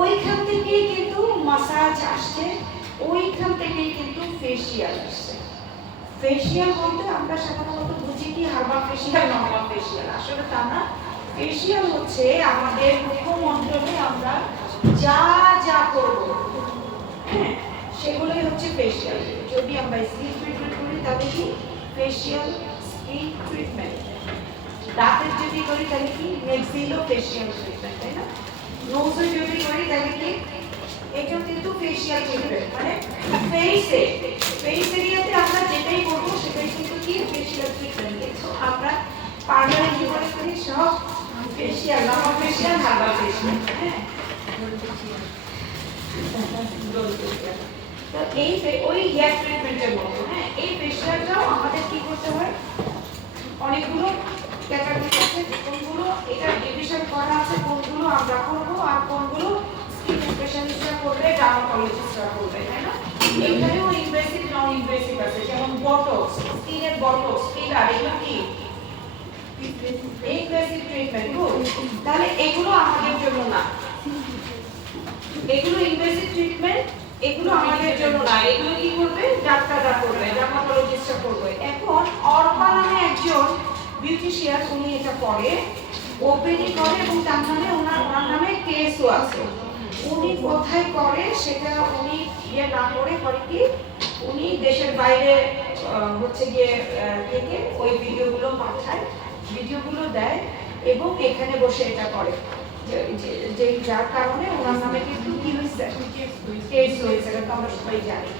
ওইখান থেকেই কিন্তু মাসাজ আসছে, ওইখান থেকেই কিন্তু ফেসিয়াল আসছে। ফেসিয়াল বলতে আমরা সাধারণত বুঝি কি হার্বাল ফেসিয়াল, নর্মাল ফেসিয়াল, আসলে তা না। ফেসিয়াল হচ্ছে আমাদের মুখমণ্ডলে আমরা যা যা করব, হ্যাঁ, সেগুলোই হচ্ছে ফেসিয়াল। যদি আমরা স্কিন ট্রিটমেন্ট করি তাহলে কি ফেসিয়াল স্কিন ট্রিটমেন্ট, দাঁতের যদি করি তাহলে কি ম্যাক্সিলো ফেসিয়াল ট্রিটমেন্ট, তাই না? নোজে যদি করি তাহলে কি এটা কিন্তু ফেসিয়াল ট্রিটমেন্ট, মানে ফেস এরিয়াতে আমরা যেটাই করবো সেটাই কিন্তু কি ফেসিয়াল ট্রিটমেন্ট। তো আমরা পার্লারে কি করে করি সব facial, normal facial, herbal facial, হ্যাঁ। তো এই ওই হেয়ার ট্রিটমেন্টের মতো, হ্যাঁ, এই ফেসিয়ালটাও আমাদের কি করতে হয়, অনেকগুলো ক্যাটাগরি আছে, কোনগুলো এটা ডিভিশন করা আছে, কোনগুলো আমরা করব আর কোনগুলো স্কিন স্পেশালিস্টরা করবে, ডার্মাটোলজিস্টরা করবে, তাই না? এখানেও ইনভেসিভ নন ইনভেসিভ আছে, যেমন বটক্স, স্কিনের বটক্স, ফিলার, এগুলো কি ইনভেসিভ ট্রিটমেন্ট। তাহলে এগুলো আমাদের জন্য না, এগুলো ইনভেসিভ ট্রিটমেন্ট, এগুলো আমাদের জন্য না, এগুলো কি করবে ডাক্তাররা করবে, ডার্মাটোলজিস্টরা করবে। এখন অর্পা নামে একজন বিউটিশিয়ান, উনি এটা করে, ওপিডি করে, এবং তার নামে ওনার নামে কেসও আছে। উনি কোথায় করে সেটা উনি ইয়ে না করে কি উনি দেশের বাইরে হচ্ছে গিয়ে থেকে ওই ভিডিওগুলো পাঠায়, ভিডিওগুলো দেয় এবং এখানে বসে এটা করে, যে যার কারণে ওনার নামে কিন্তু কি হয়েছে, কেস হয়েছে, এটা আমরা সবাই জানি।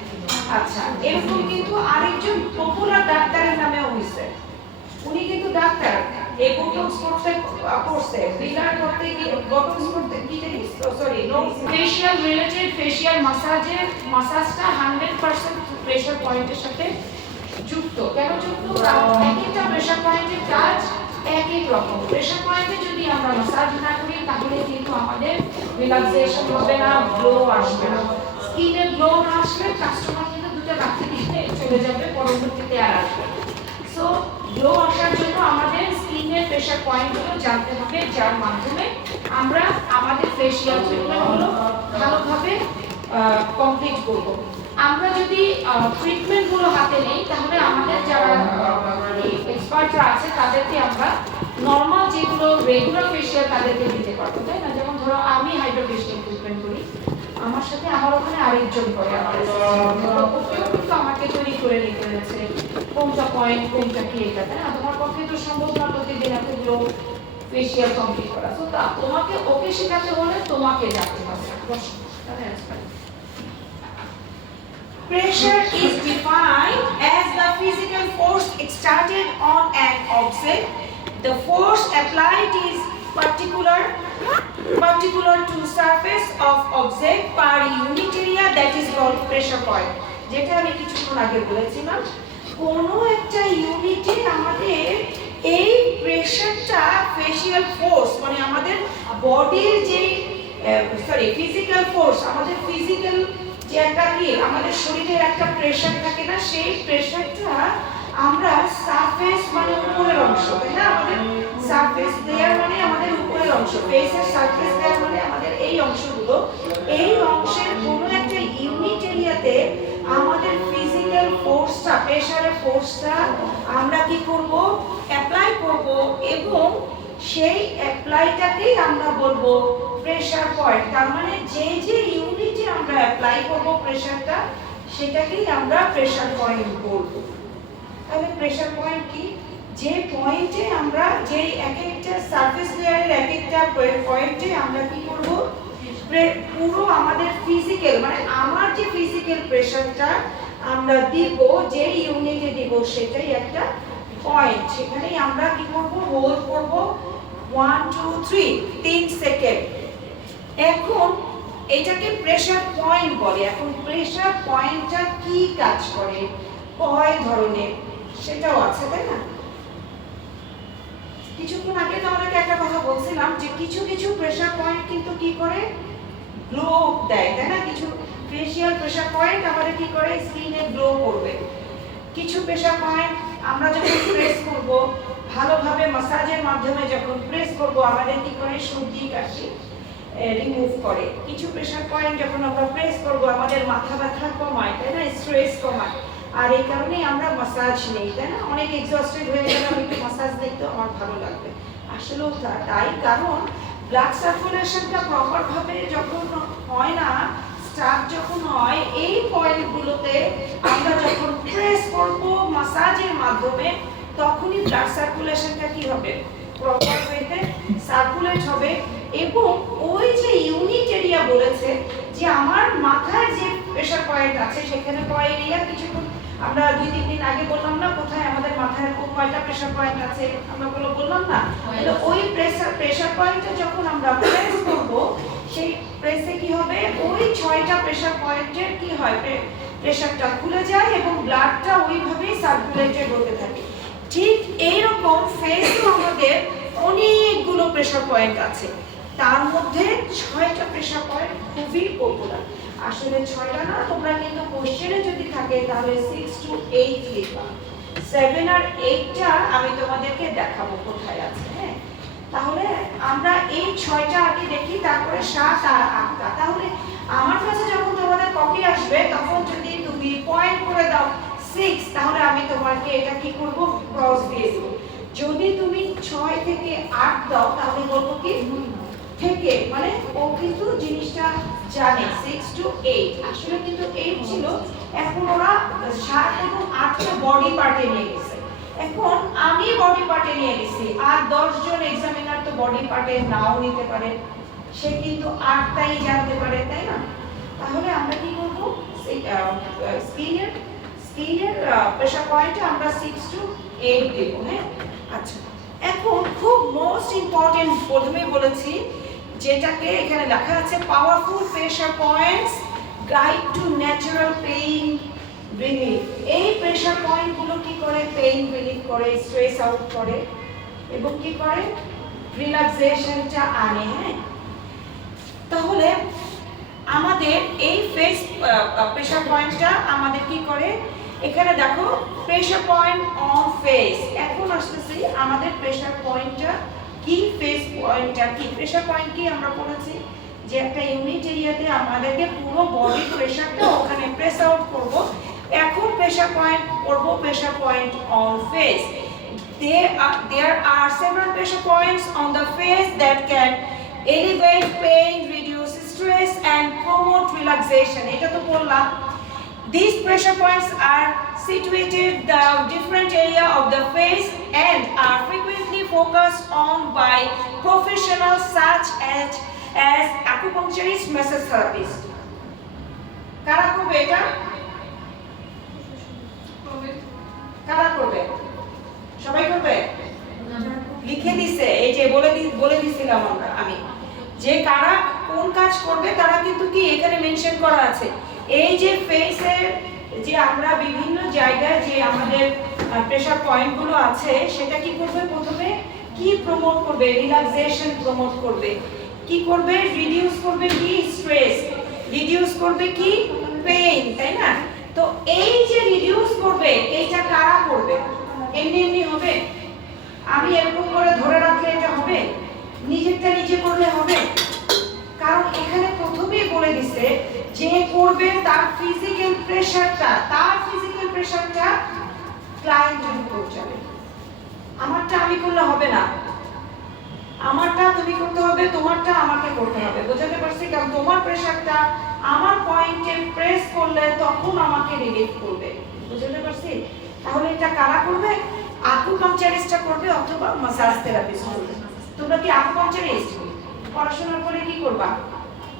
আচ্ছা, এরকম কিন্তু আরেকজন পপুলার ডাক্তারের নামেও হয়েছে, উনি কিন্তু ডাক্তার, এই বোটক্স করতে ফিলার করতে গিয়ে বোটক্স করতে কি জানিস, sorry, no facial related facial মাসাজটা 100% প্রেসার পয়েন্টের সাথে যুক্ত। কেন যুক্ত? কারণ একটা প্রেসার পয়েন্টের কাজ এক এক রকম। প্রেসার পয়েন্টে যদি আমরা মাসাজ না করি তাহলে কিন্তু আমাদের রিল্যাক্সেশন হবে না, গ্লো আসবে না। স্কিনে গ্লো না আসলে কাস্টমার কিন্তু দুটো রাখতে দিতে চলে যাবে, পরবর্তীতে আর আসবে। সো গ্লো আসার জন্য আমাদের স্কিনের প্রেসার পয়েন্টগুলো জানতে হবে, যার মাধ্যমে আমরা আমাদের ফেশিয়াল ট্রিটমেন্টগুলো ভালোভাবে কমপ্লিট করব। আমরা যদি ট্রিটমেন্টগুলো হাতে নেই তাহলে আমাদের যারা এক্সপার্টরা আছে তাদেরকে আমরা নর্মাল যেগুলো রেগুলার ফেশিয়াল তাদেরকে দিতে পারবো, তাই না? যেমন ধরো আমি হাইড্রো ফেশিয়াল ট্রিটমেন্ট করি, আমার সাথে আমার ওখানে আরেকজন করে, আমার ওকেও কিন্তু আমাকে তৈরি করে নিতে হয়েছে কোনটা পয়েন্ট কোনটা কি এটা, তাই না? তোমার পক্ষে তো সম্ভব না প্রতিদিন এতগুলো ফেশিয়াল কমপ্লিট করা, তো তোমাকে ওকে শেখাতে হলে তোমাকে জানতে হবে। Pressure is defined as the physical force exerted on an object. The force applied is particular to surface of object per unit area, that is called pressure point. যেটা আমি কিছুক্ষণ আগে বলেছিলাম, কোনো একটা ইউনিটে আমাদের এই প্রেসারটা ফেশিয়াল ফোর্স, মানে আমাদের বডির যে ফিজিক্যাল ফোর্স, আমাদের ফিজিক্যাল যে একটা কি আমাদের শরীরের একটা প্রেসার থাকে না, সেই প্রেসারটা আমরা সারফেস মানে উপরের অংশ, তাই না? আমাদের সারফেস লেয়ার মানে আমাদের উপরের অংশ, ফেসের সারফেস লেয়ার মানে আমাদের এই অংশগুলো, এই অংশের কোনো একটা ইউনিট এরিয়াতে আমাদের ফিজিক্যাল ফোর্সটা, প্রেসারের ফোর্সটা আমরা কি করব, অ্যাপ্লাই করব, এবং সেই অ্যাপ্লাইটাকেই আমরা বলবো প্রেসার পয়েন্ট। তার মানে যে যে ইউনিটে আমরা অ্যাপ্লাই করব প্রেসারটা, সেটাকেই আমরা প্রেসার পয়েন্ট বলবো। তাহলে প্রেসার পয়েন্ট কি? যে পয়েন্টে আমরা যে এক একটা সারফেস লেয়ারের এক একটা পয়েন্টে আমরা কি করব, পুরো আমাদের ফিজিক্যাল মানে আমার যে ফিজিক্যাল প্রেসারটা আমরা দিব, যে ইউনিটে দিব সেটাই একটা পয়েন্ট। সেখানেই আমরা কি করব, হোল্ড করব 1 2 3 3 সেকেন্ড। এখন এটাকে প্রেসার পয়েন্ট বলে। এখন প্রেসার পয়েন্টটা কি কাজ করে, কয় ধরনের, সেটাও আছে, তাই না? কিছুক্ষণ আগে তোমাদেরকে একটা কথা বলছিলাম যে কিছু কিছু প্রেসার পয়েন্ট কিন্তু কি করে, গ্লো দেয়, তাই না? কিছু ফেশিয়াল প্রেসার পয়েন্ট আমাদের কি করে, স্কিনে গ্লো করবে। কিছু প্রেসার পয়েন্ট আমরা যখন প্রেস করব, ভালোভাবে মাসাজের মাধ্যমে যখন প্রেস করব, আমাদের কি করে, সর্দি কাশি রিমুভ করে। কিছু প্রেসার পয়েন্ট যখন আমরা প্রেস করব আমাদের মাথা ব্যথা কমায়, তাই না, স্ট্রেস কমায়। আর এই কারণেই আমরা মাসাজ নেই, তাই না, অনেক এক্সস্টেড হয়ে গেলে আমি একটু মাসাজ দিতে আমার ভালো লাগবে। আসলেও তাই, কারণ ব্লাড সার্কুলেশনটা প্রপার ভাবে যখন হয় না, স্টার্ট যখন হয় এই পয়েন্টগুলোতে আমরা যখন প্রেস করব মাসাজের মাধ্যমে, তখনই ব্লাড সার্কুলেশনটা কি হবে, প্রপার ওয়েতে সার্কুলেট হবে। এবং ওই যে ইউনিট এরিয়া বলেছে যে আমার মাথায় যে প্রেসার পয়েন্ট আছে সেখানে কয় এরিয়া, কিছুক্ষণ আমরা 2-3 দিন আগে বললাম না কোথায় আমাদের মাথায় কোন কয়টা প্রেসার পয়েন্ট আছে, আমরা বললাম না। তাহলে ওই প্রেসার পয়েন্টটা যখন আমরা প্রেস করব, সেই প্রেসে কি হবে, ওই 6টা প্রেসার পয়েন্টের কি হয়, প্রেসারটা খুলে যায় এবং ব্লাডটা ওইভাবেই সার্কুলেটেড হতে থাকে। ঠিক এইরকম ফেসও আমাদের অনেকগুলো প্রেসার পয়েন্ট আছে, তার মধ্যে 6টা প্রেসার পয়েন্ট খুবই পপুলার। আসলে 6টা না, তোমরা কিন্তু কোশ্চেনে যদি থাকে তাহলে 6 to 8 লিখবা, 7 আর 8টা আমি তোমাদেরকে দেখাবো কোথায় আছে। হ্যাঁ, তাহলে আমরা এই 6টা আগে দেখি, তারপরে 7 আর 8টা। তাহলে আমার কাছে যখন তোমাদের কপি আসবে তখন যদি তুমি পয়েন্ট করে দাও 6, তাহলে আমি তোমাকে এটা কি করব, ক্রস দিয়ে দেব। যদি তুমি 6 থেকে 8 দাও তাহলে বলবো কি থেকে, মানে ও কিন্তু জিনিসটা জানে 6 to 8, আসলে কিন্তু 8 ছিল, এখন ওরা 7 এবং 8টা বডি পার্টে নিয়ে গেছে। এখন আমি বডি পার্টে নিয়ে গেছি, আর 10 জন এক্সামিনার তো বডি পার্টে নাও নিতে পারে, সে কিন্তু 8টাই জানতে পারে, তাই না। তাহলে আমরা কি করব, স্কিনের প্রেসার পয়েন্টে আমরা 6 to 8 দেব। হ্যাঁ, আচ্ছা, এখন খুব মোস্ট ইম্পর্টেন্ট প্রথমে বলেছি, যেটাকে এখানে লেখা আছে powerful pressure points guide to natural pain relief. এই প্রেসার পয়েন্টগুলো কি করে, পেইন রিলিফ করে, স্ট্রেস আউট করে এবং কি করে, রিল্যাক্সেশনটা আনে। হ্যাঁ, তাহলে আমাদের এই ফেস প্রেসার পয়েন্টটা আমাদের কি করে, এখানে দেখো প্রেসার পয়েন্ট অন ফেস। এখন আসতেছি আমাদের প্রেসার পয়েন্টটা কি, ফেস পয়েন্টটা কি। প্রেসার পয়েন্ট কি আমরা বলেছি যে একটা ইউনিট এরিয়াতে আমাদেরকে পুরো বডি প্রেসারটা ওখানে প্রেস আউট করব। এখন প্রেসার পয়েন্ট করব pressure point on face. There are several pressure points on the face that can elevate pain, reduce stress and promote relaxation. এটা তো বললাম। These pressure points are situated the different area of the face and are frequently focused on by professionals such as acupuncturists, massage therapists. কারা করবে এটা? কারা করবে? সবাই করবে? লিখে দিছে, এই যে বলে দিছিলাম আমি যে কারা কোন কাজ করবে, তারা কিন্তু কি এখানে মেনশন করা আছে। এই যে ফেসের যে আমরা বিভিন্ন জায়গায় যে আমাদের প্রেসার পয়েন্টগুলো আছে, সেটা কি করবে, প্রথমে কি প্রমোট করবে, রিল্যাক্সেশন প্রমোট করবে, কি করবে, রিডিউস করবে কি স্ট্রেস, রিডিউস করবে কি পেইন, তাই না। তো এই যে রিডিউস করবে, এইটা কারা করবে, এমনি হবে, আমি এরকম করে ধরে রাখলে এটা হবে, নিজেরটা নিজে করলে হবে। কারণ এখানে প্রথমেই বলে দিছে যে করবে তার ফিজিক্যাল প্রেসারটা ক্লায়েন্টের উপর যাবে। আমারটা আমি করলে হবে না, আমারটা তুমি করতে হবে, তোমারটা আমাকে করতে হবে। বুঝাতে পারছি? কারণ তোমার প্রেসারটা আমার পয়েন্টে প্রেস করলে তখন আমাকে রিলিফ করবে। বুঝাতে পারছি? তাহলে এটা কারা করবে, আকুপাংচারিস্টটা করবে অথবা মাসাজ থেরাপিস্ট করবে। তোমরা কি আকুপাংচারিস্ট? পড়াশোনার পরে কি করবা,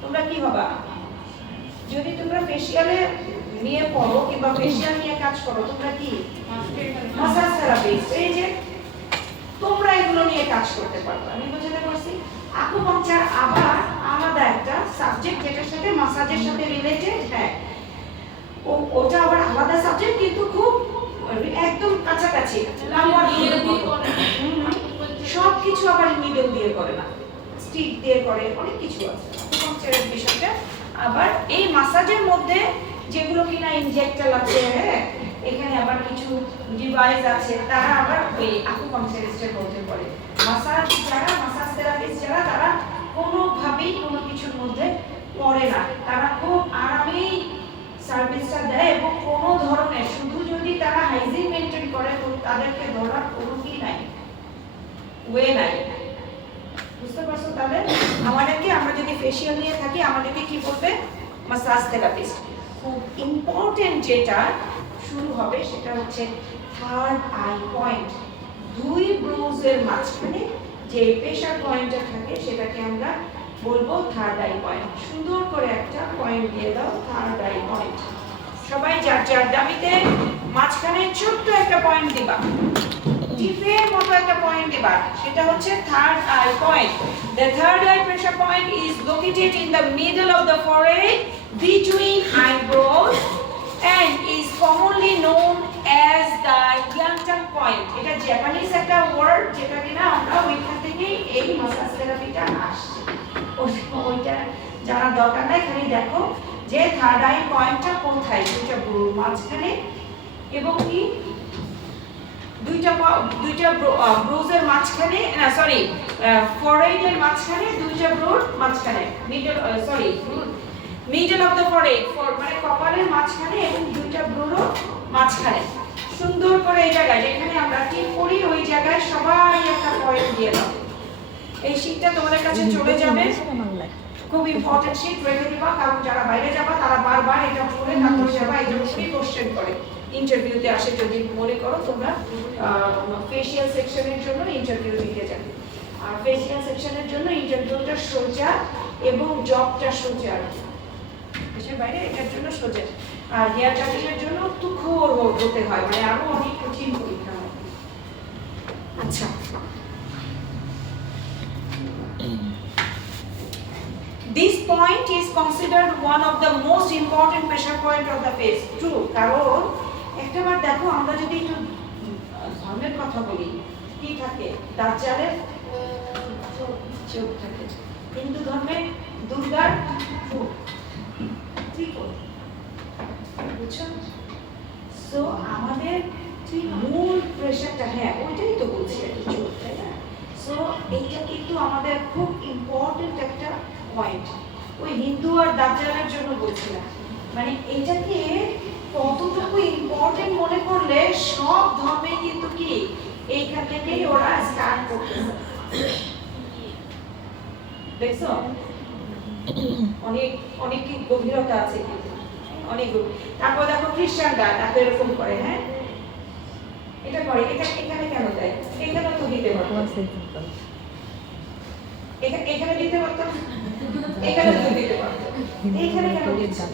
তোমরা কি হবা? যদি তোমরা ফেশিয়ালে নিয়ে পড়ো কিংবা ফেশিয়াল নিয়ে কাজ করো, তোমরা কি মাসাজ থেরাপিস্ট। এই যে তোমরা এগুলো নিয়ে কাজ করতে পারবে। আমি বুঝাতে পারছি? আকুপাংচার আবার আলাদা একটা সাবজেক্ট, যেটার সাথে মাসাজের সাথে রিলেটেড। হ্যাঁ, ওটা আবার আলাদা সাবজেক্ট, কিন্তু খুব একদম কাছাকাছি। সব কিছু আবার নিডল দিয়ে করে না, স্টিক দিয়ে করে, অনেক কিছু আছে আকুপাংচারের বিষয়টা। আবার এই মাসাজের মধ্যে যেগুলো কিনা ইনজেক্টর আছে, হ্যাঁ, এখানে আবার কিছু ডিভাইস আছে, তারা আবার ওই আকুপাংচারিস্টের মধ্যে পড়ে। মাসাজ থেরাপিস্ট যারা, তারা কোনোভাবেই কোনো কিছুর মধ্যে পড়ে না, তারা খুব আরামেই সার্ভিসটা দেয় এবং কোনো ধরনের শুধু যদি তারা হাইজিন মেনটেন করে তো তাদেরকে ধরার কোনো কি নাই, ওয়ে নাই। বুঝতে পারছো? তাহলে আমাদেরকে, আমরা যদি ফেশিয়াল নিয়ে থাকি আমাদেরকে কি বলবে? Massage therapist. খুব ইম্পর্টেন্ট যেটা শুরু হবে সেটা হচ্ছে থার্ড আই পয়েন্ট। দুই ব্রোজের মাঝখানে যে প্রেশার পয়েন্টটা থাকে সেটাকে আমরা বলবো থার্ড আই পয়েন্ট। সুন্দর করে একটা পয়েন্ট দিয়ে দাও, থার্ড আই পয়েন্ট। সবাই যার যার ডামিতে মাঝখানে ছোট্ট একটা পয়েন্ট দিবা, টিপের মতো একটা পয়েন্ট দিবা, সেটা হচ্ছে third eye point. The third eye pressure point is located in the middle of the forehead between eyebrows and is commonly known as the Yantan point. এটা জাপানিজ একটা ওয়ার্ড যেটা কিনা আমরা ওইখান থেকে এই মাসাজ থেরাপিটা আসছে। ওইটা জানার দরকার নাই, খালি দেখো যে থার্ড আই পয়েন্টটা কোথায়, দুইটা ব্রোর মাঝখানে এবং কি দুইটা ব্রোজের মাঝখানে, না সরি ফরহেডের মাঝখানে, দুইটা ব্রোর মাঝখানে, মিডল অফ দ্য ফরহেড, মানে কপালের মাঝখানে এবং দুইটা ব্রোর মাঝখানে। সুন্দর করে এই জায়গায় যেখানে আমরা টিপ করি ওই জায়গায় সবাই একটা পয়েন্ট দিয়ে দাও। এই শীটটা তোমাদের কাছে চলে যাবে, খুব ইম্পর্টেন্ট শীট, রেখে দিবা, কারণ যারা বাইরে যাবা তারা বারবার এটা পড়ে তারপরে যাবা, এটা খুবই কোশ্চেন করে ইন্টারভিউতে আসে। যদি মনে করো তোমরা ফেশিয়াল সেকশনের জন্য ইন্টারভিউ দিতে যাবে, আর ফেশিয়াল সেকশনের জন্য ইন্টারভিউটা সোজা এবং জবটা সোজা, দেশের বাইরে এটার জন্য সোজা, আর হেয়ার কাটিংয়ের জন্য তুখোর হতে হয়, মানে আরো অনেক কঠিন পরীক্ষা হয়। আচ্ছা, this point is considered one of the most important pressure point of the face. True, কারণ একটাবার দেখো আমরা যদি একটু ধর্মের কথা বলি, কি থাকে? দাজ্জালের চোখ থাকে, হিন্দু ধর্মে দুর্গার চোখ, ত্রিকোণ, বুঝছো? সো আমাদের মূল প্রেশারটা, হ্যাঁ ওইটাই তো বলছি একটা চোখ, তাই না? সো এইটা কিন্তু আমাদের খুব ইম্পর্টেন্ট একটা পয়েন্ট। ওই হিন্দু আর দাজ্জালের জন্য বলছি না, মানে এটাকে কতটুকু ইম্পর্টেন্ট মনে করলে সব ধর্মে কিন্তু কি এইখান থেকেই ওরা স্টার্ট করতেছে। দেখছো অনেক অনেক কি গভীরতা আছে, অনেক গভীর। তারপর দেখো খ্রিস্টানরা তাকে এরকম করে, হ্যাঁ এটা করে, এটা এখানে কেন দেয়? এখানে তো দিতে পারতো, এখানে দিতে পারতো, এখানে তো দিতে পারতো, এখানে কেন দিচ্ছে?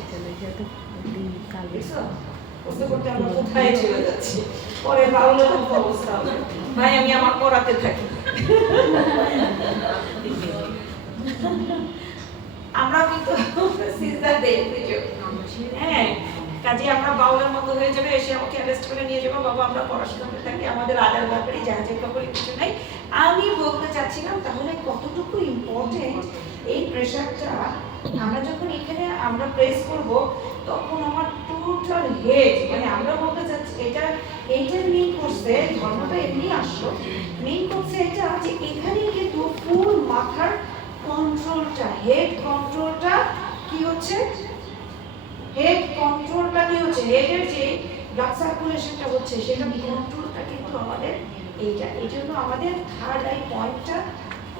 বুঝতে করতে আমরা কোথায় চলে যাচ্ছি, পরে বাউলের মতো অবস্থা হবে। ভাই আমি আমার পড়াতে থাকি, আমরা কিন্তু সিজদা দেই, হ্যাঁ কাজে আমরা বাউলের মতো হয়ে যাবে, এসে আমাকে অ্যারেস্ট করে নিয়ে যাবো, বাবা আমরা পড়াশোনা করতে থাকি, আমাদের আদার ব্যাপারে জাহাজের ব্যাপারে কিছু নাই। আমি বলতে চাচ্ছিলাম তাহলে কতটুকু ইম্পর্টেন্ট এই প্রেশারটা। আমরা যখন এখানে আমরা প্রেস করব তখন আমার টোটাল হেড, মানে আমরা বলতে চাচ্ছি এইটার মেইন করছে, ধর্মটা এমনি আসলো, মেইন করছে এটা যে এখানেই কিন্তু ফুল মাথার কন্ট্রোলটা, হেড কন্ট্রোলটা কি হচ্ছে, হেড কন্ট্রোলটা কি হচ্ছে, হেডের যে ব্লাড সার্কুলেশনটা হচ্ছে সেটা কন্ট্রোলটা কিন্তু আমাদের এইটা। এই জন্য আমাদের থার্ড আই পয়েন্টটা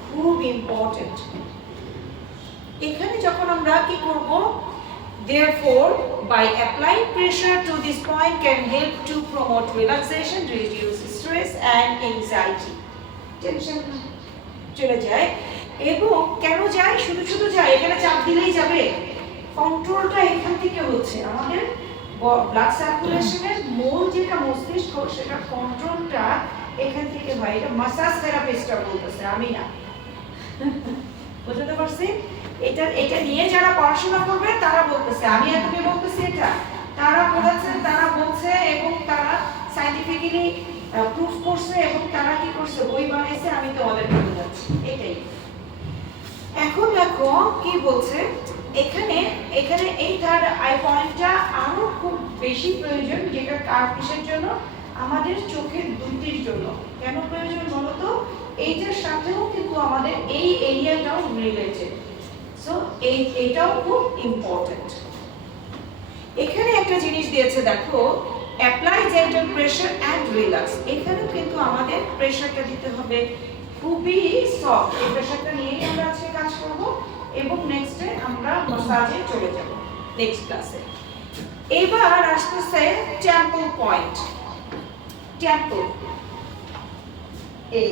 খুব ইম্পর্টেন্ট। এখানে যখন আমরা কি করব, therefore by applying pressure to this point can help to promote relaxation, reduce stress and anxiety. Tension চলে যায়। এবং কেন যায়? শুধু শুধু যায়, এখানে চাপ দিলেই যাবে? কন্ট্রোলটা এখান থেকে হচ্ছে, আমাদের ব্লাড সার্কুলেশনের মূল যেটা মস্তিষ্ক সেটা কন্ট্রোলটা এখান থেকে হয়। এটা মাসাজ থেরাপিস্টরা বলতেছে, আমি না। বুঝতে পারছি? এটা নিয়ে যারা পড়াশোনা করবে তারা বলতেছে, আমি আর তুমি বলতেছি এটা, তারা বলেছে, তারা বলছে এবং তারা সায়েন্টিফিক্যালি প্রুফ করছে এবং তারা কি করছে, বই বানাইছে, আমি তোমাদের বলে যাচ্ছি এটাই। এখন দেখো কি বলছে এখানে, এই থার্ড আই পয়েন্টটা আরো খুব বেশি প্রয়োজন, যেটা কার কিসের জন্য, আমাদের চোখের দুটির জন্য। কেন প্রয়োজন বলো তো? এইটার সাথেও কিন্তু আমাদের এই এরিয়াটাও রিলেটেড। সো এটাও খুব ইম্পর্টেন্ট। এখানে একটা জিনিস দিয়েছে দেখো, apply gentle pressure and relax. এখানেও কিন্তু আমাদের প্রেসারটা দিতে হবে খুবই সফট। এই প্রেসারটা নিয়েই আমরা আজকে কাজ করব এবং নেক্সটে আমরা মাসাজে চলে যাব নেক্সট ক্লাসে। এবার আসতেছে টেম্পল পয়েন্ট। টেম্পল এই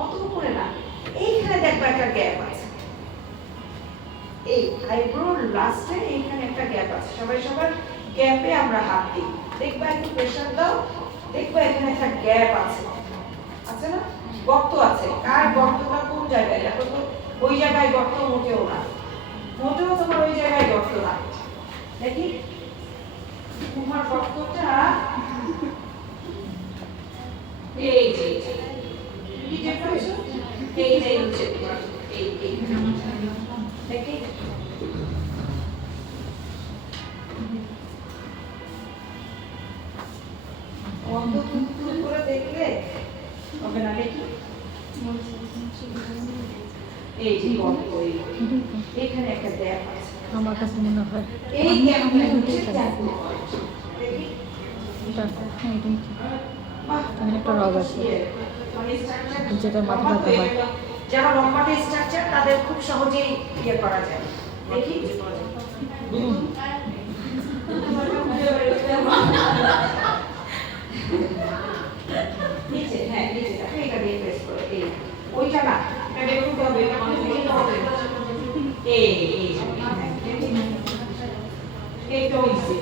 অত উপরে না, এইখানে দেখবা একটা গ্যাপ আছে, এই আইব্রোর লাস্টে এইখানে একটা গ্যাপ আছে। সবাই সবার গ্যাপে আমরা হাত দিই, দেখবা একটু প্রেসার দাও, দেখবা এখানে একটা গ্যাপ আছে, আছে না? গর্ত আছে। কার গর্তটা কোন জায়গায়? দেখো তো, ওই জায়গায় গর্ত মোটেও না, মোটেও তোমার ওই জায়গায় গর্ত না। দেখি তোমার গর্তটা এই যে কি দেখছ, এই যে হচ্ছে এই দেখি অন্ধ করে দেখলে হবে না। দেখি এই যে গর্ত, এখানে একটা গ্যাপ আছে। আমার কাছে মনে হয় এই গ্যাপটা হচ্ছে টেম্পল পয়েন্ট। দেখি এখানে একটা রগ আছে যেটা মাথা ব্যথা হয়। যারা লম্বাটে স্ট্রাকচার তাদের খুব সহজেই ইয়ে করা যায়। দেখি নিচে, হ্যাঁ নিচে দেখো, এটা দিয়ে প্রেস করে এই ওইটা না, এটা দেখতে হবে, এটা মানে দিতে হবে এই এইটা হইছে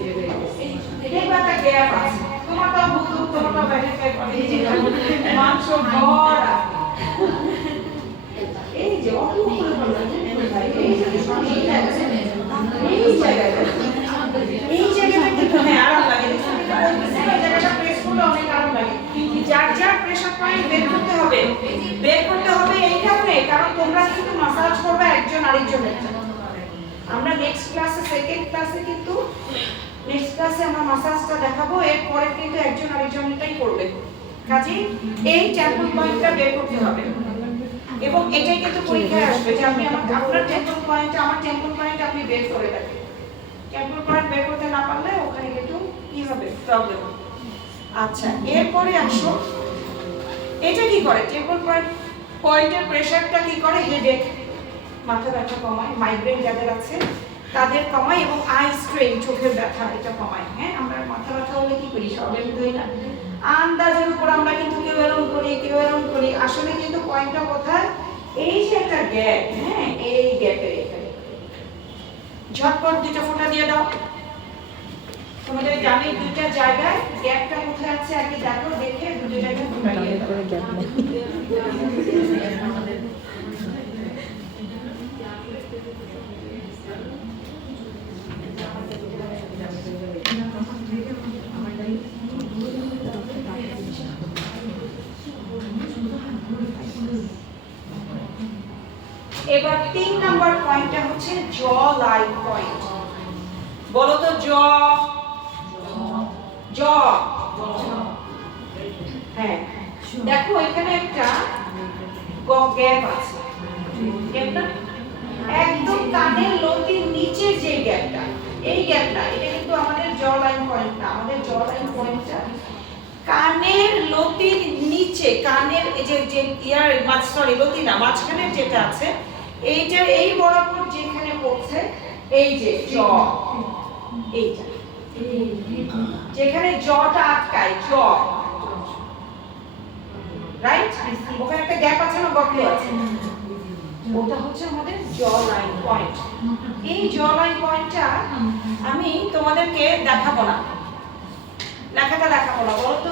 দেখবা একটা গ্যাপ আছে। তোমারটাও বুঝো, তোমারটাও ভেরিফাই করে এই যে মাংস ভরা, এই যে অত উপরে বললাম ভাই, এই যে এই জায়গায় এই জায়গাটা কিন্তু হ্যাঁ আরাম লাগে, এই জায়গাটা প্রেস করলে অনেক আরাম লাগে। যার যার প্রেসার পয়েন্ট বের করতে হবে, বের করতে হবে এই কারণে, কারণ তোমরা কিন্তু মাসাজ করবে একজন আরেকজনের। আমরা নেক্সট ক্লাসে, সেকেন্ড ক্লাসে কিন্তু নেক্সট ক্লাসে আমরা মাসাজটা দেখাবো, এরপরে কিন্তু একজন আরেকজনেরটাই করবে। কাজেই এই টেম্পল পয়েন্টটা বের করতে হবে এবং এটাই কিন্তু পরীক্ষায় আসবে যে আপনি আপনার টেম্পল পয়েন্ট, আমার টেম্পল পয়েন্ট আপনি বের করে দেবেন। টেম্পল পয়েন্ট বের করতে না পারলে ওখানে কিন্তু কি হবে, প্রবলেম। আচ্ছা, এরপরে আসো, এটা কি করে? টেম্পল পয়েন্টের প্রেসারটা কি করে? হেডেক, মাথা ব্যথা কমায়, মাইগ্রেন যাদের আছে তাদের কমায় এবং আই স্ট্রেন, চোখের ব্যথা এটা কমায়। হ্যাঁ, আমরা মাথা ব্যথা হলে কি করি? সবাই ধরি না, আন্দাজের উপর আমরা কিন্তু কেউ এরকম করি, কেউ এরকম করি। আসলে কিন্তু পয়েন্টটা কোথায়? এই যে একটা গ্যাপ, হ্যাঁ এই গ্যাপের এখানে ঝটপট দুটো ফোঁটা দিয়ে দাও। তোমাদের জানি দুইটা জায়গায় গ্যাপটা কোথায় আছে আগে দেখো, দেখে দুটো জায়গায় ফোঁটা দিয়ে দাও। এবার 3 নাম্বার পয়েন্টটা হচ্ছে জ লাইন পয়েন্ট। বলো তো জ জ হ্যাঁ, দেখো এখানে একটা গ্যাপ আছে। গ্যাপটা একদম কানের লতির নিচের যে গ্যাপটা, এই গ্যাপটা, এটা কিন্তু আমাদের জ লাইন পয়েন্ট না। আমাদের জ লাইন পয়েন্টটা কানের লতির নিচে, কানের এই যে ইয়ার সরি লতি না, মাঝখানের যেটা আছে এইটার এই বরাবর যেখানে পড়ছে এই যে জ, এইটা যেখানে জটা আটকায়, জ রাইট, ওখানে একটা গ্যাপ আছে না, গর্ত আছে, ওটা হচ্ছে আমাদের জ লাইন পয়েন্ট। এই জ লাইন পয়েন্টটা আমি তোমাদেরকে দেখাবো না, লেখাটা দেখাবো না। বলতো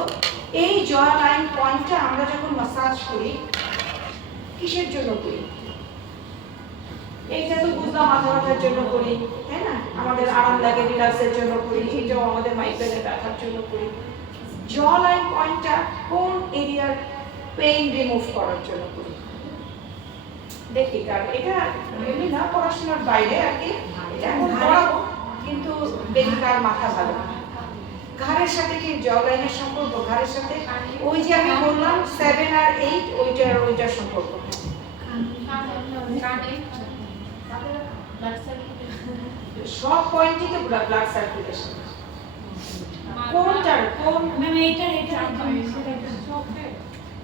এই জ লাইন পয়েন্টটা আমরা যখন মাসাজ করি কিসের জন্য করি? এইটা তো বুঝলাম মাথা ব্যথার জন্য করি, তাই না? আমাদের আরাম লাগে, রিল্যাক্সের জন্য করি, এটাও আমাদের মাইগ্রেনের ব্যথার জন্য করি। জ লাইন পয়েন্টটা কোন এরিয়ার পেইন রিমুভ করার জন্য করি? দেখি, কারণ এটা এমনি না পড়াশোনার বাইরে আর কি, এটা এখন পড়াবো কিন্তু বেকার মাথা ভালো না। ঘাড়ের সাথে কি জ লাইনের সম্পর্ক, ঘাড়ের সাথে ওই যে আমি বললাম 7 আর 8 ওইটার সম্পর্ক। সব পয়েন্টই তো ব্লাড সার্কুলেশন। কোনটার কোন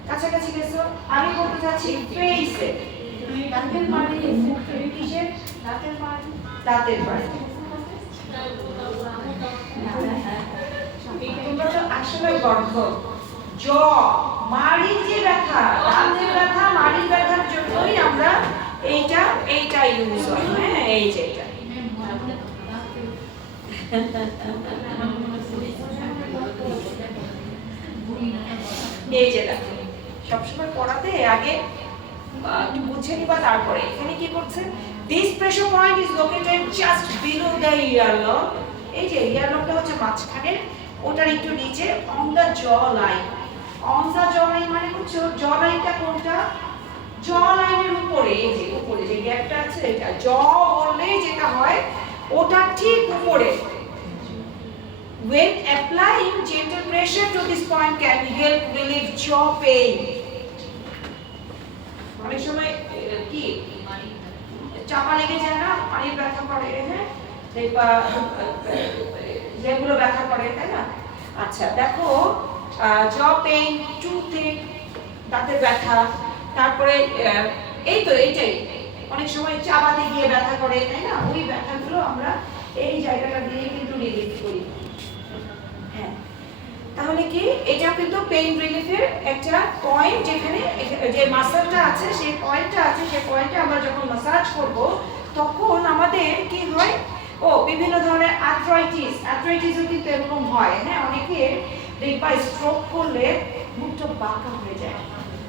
কাছাকাছি গেছো? আমি বলতে চাচ্ছি ফেসে, দাঁতের পাড়ে। তোমরা তো আসলে গর্ভ জ মাড়ির যে ব্যথা, দাঁতের ব্যথা, মাড়ির ব্যথার জন্যই আমরা এইটা ইউজ হয়। হ্যাঁ, এই যে এটা এই যে দেখো, সবসময় পড়াতে আগে একটু বুঝে নিবা, তারপরে এখানে কি করছে, this pressure point is located just below the earlobe. এই যে ইয়ারলকটা হচ্ছে মাঝখানে, ওটার একটু নিচে, on the jaw line. On the jaw line মানে হচ্ছে জ লাইনটা কোনটা, জ লাইনের উপরে, এই যে উপরে যে গ্যাপটা আছে, এটা জ বললে যেটা হয় ওটা ঠিক উপরে। When applying gentle pressure to this point can help relieve jaw pain. অনেক সময় কি চাপা লেগে যায় না, পানির ব্যথা করে, হ্যাঁ, দেখবা যেগুলো ব্যথা করে, তাই না? আচ্ছা দেখো, jaw pain, toothache, দাঁতের ব্যথা, তারপরে এই তো এইটাই অনেক সময় চাবাতে গিয়ে ব্যথা করে, তাই না? ওই ব্যথাগুলো আমরা এই জায়গাটা দিয়ে কিন্তু রিলিফ করি। হ্যাঁ, তাহলে কি এটা কিন্তু পেইন রিলিফের একটা পয়েন্ট, যেখানে যে মাসলটা আছে, সেই পয়েন্টটা আছে, সেই পয়েন্টে আমরা যখন ম্যাসাজ করব তখন আমাদের কি হয়, বিভিন্ন ধরনের আর্থ্রাইটিসও কিন্তু এরকম হয়। হ্যাঁ, অনেকে দেখবা স্ট্রোক করলে মুখটা বাঁকা হয়ে যায়,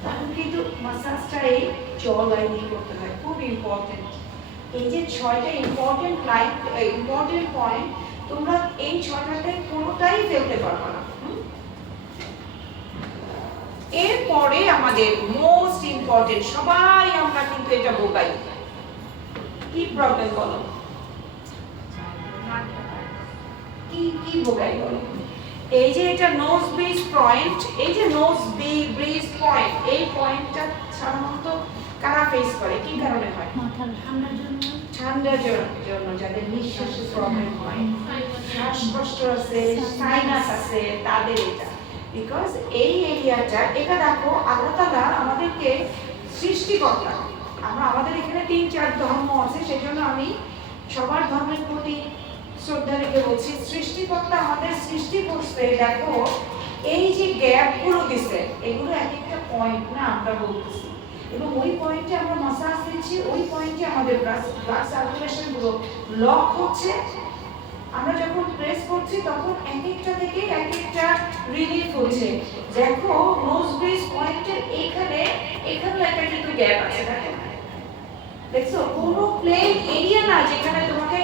তখন কিন্তু ম্যাসাজটা এই জ লাইনে করতে হয়, খুব ইম্পর্টেন্ট। এই যে 6টা ইম্পর্টেন্ট পয়েন্ট, তোমরা এই 6টাতে কোনোটাই ফেলতে পারবে না। এরপরে আমাদের মোস্ট ইম্পর্টেন্ট, সবাই আমরা কিন্তু এটা ভোগাই, কি প্রবলেম বলো, কি ভোগাই বলো? এই যে এটা নোজ ব্রিজ পয়েন্ট, এই যে নোজ ব্রিজ পয়েন্ট, এই পয়েন্টটা সাধারণত কারা ফেস করে, কি কারণে হয়? ঠান্ডার জন্য, যাদের নিঃশ্বাসের প্রবলেম হয়, শ্বাসকষ্ট আছে, সাইনাস আছে, তাদের এটা। বিকজ এই এরিয়াটা, এটা দেখো আল্লাহ তাআলা আমাদেরকে সৃষ্টিকর্তা, আমাদের এখানে 3-4 ধর্ম আছে, সেজন্য আমি সবার ধর্মের প্রতি শ্রদ্ধা রেখে বলছি, সৃষ্টিকর্তা আমাদের সৃষ্টি করতে, দেখো এই যে গ্যাপগুলো দিছে, এগুলো এক একটা পয়েন্ট না আমরা বলতেছি, এবং ওই পয়েন্টে আমরা মাসাজ দিচ্ছি, ওই পয়েন্টে আমাদের ব্লাড সার্কুলেশন গুলো লক হচ্ছে। আমরা যখন প্রেস করছি তখন এক একটা থেকে এক একটা রিলিফ হচ্ছে। দেখো নোজ ব্রিজ পয়েন্টের এখানে একটা কিন্তু গ্যাপ আছে, দেখছো? কোনো প্লেন এরিয়া না যেখানে তোমাকে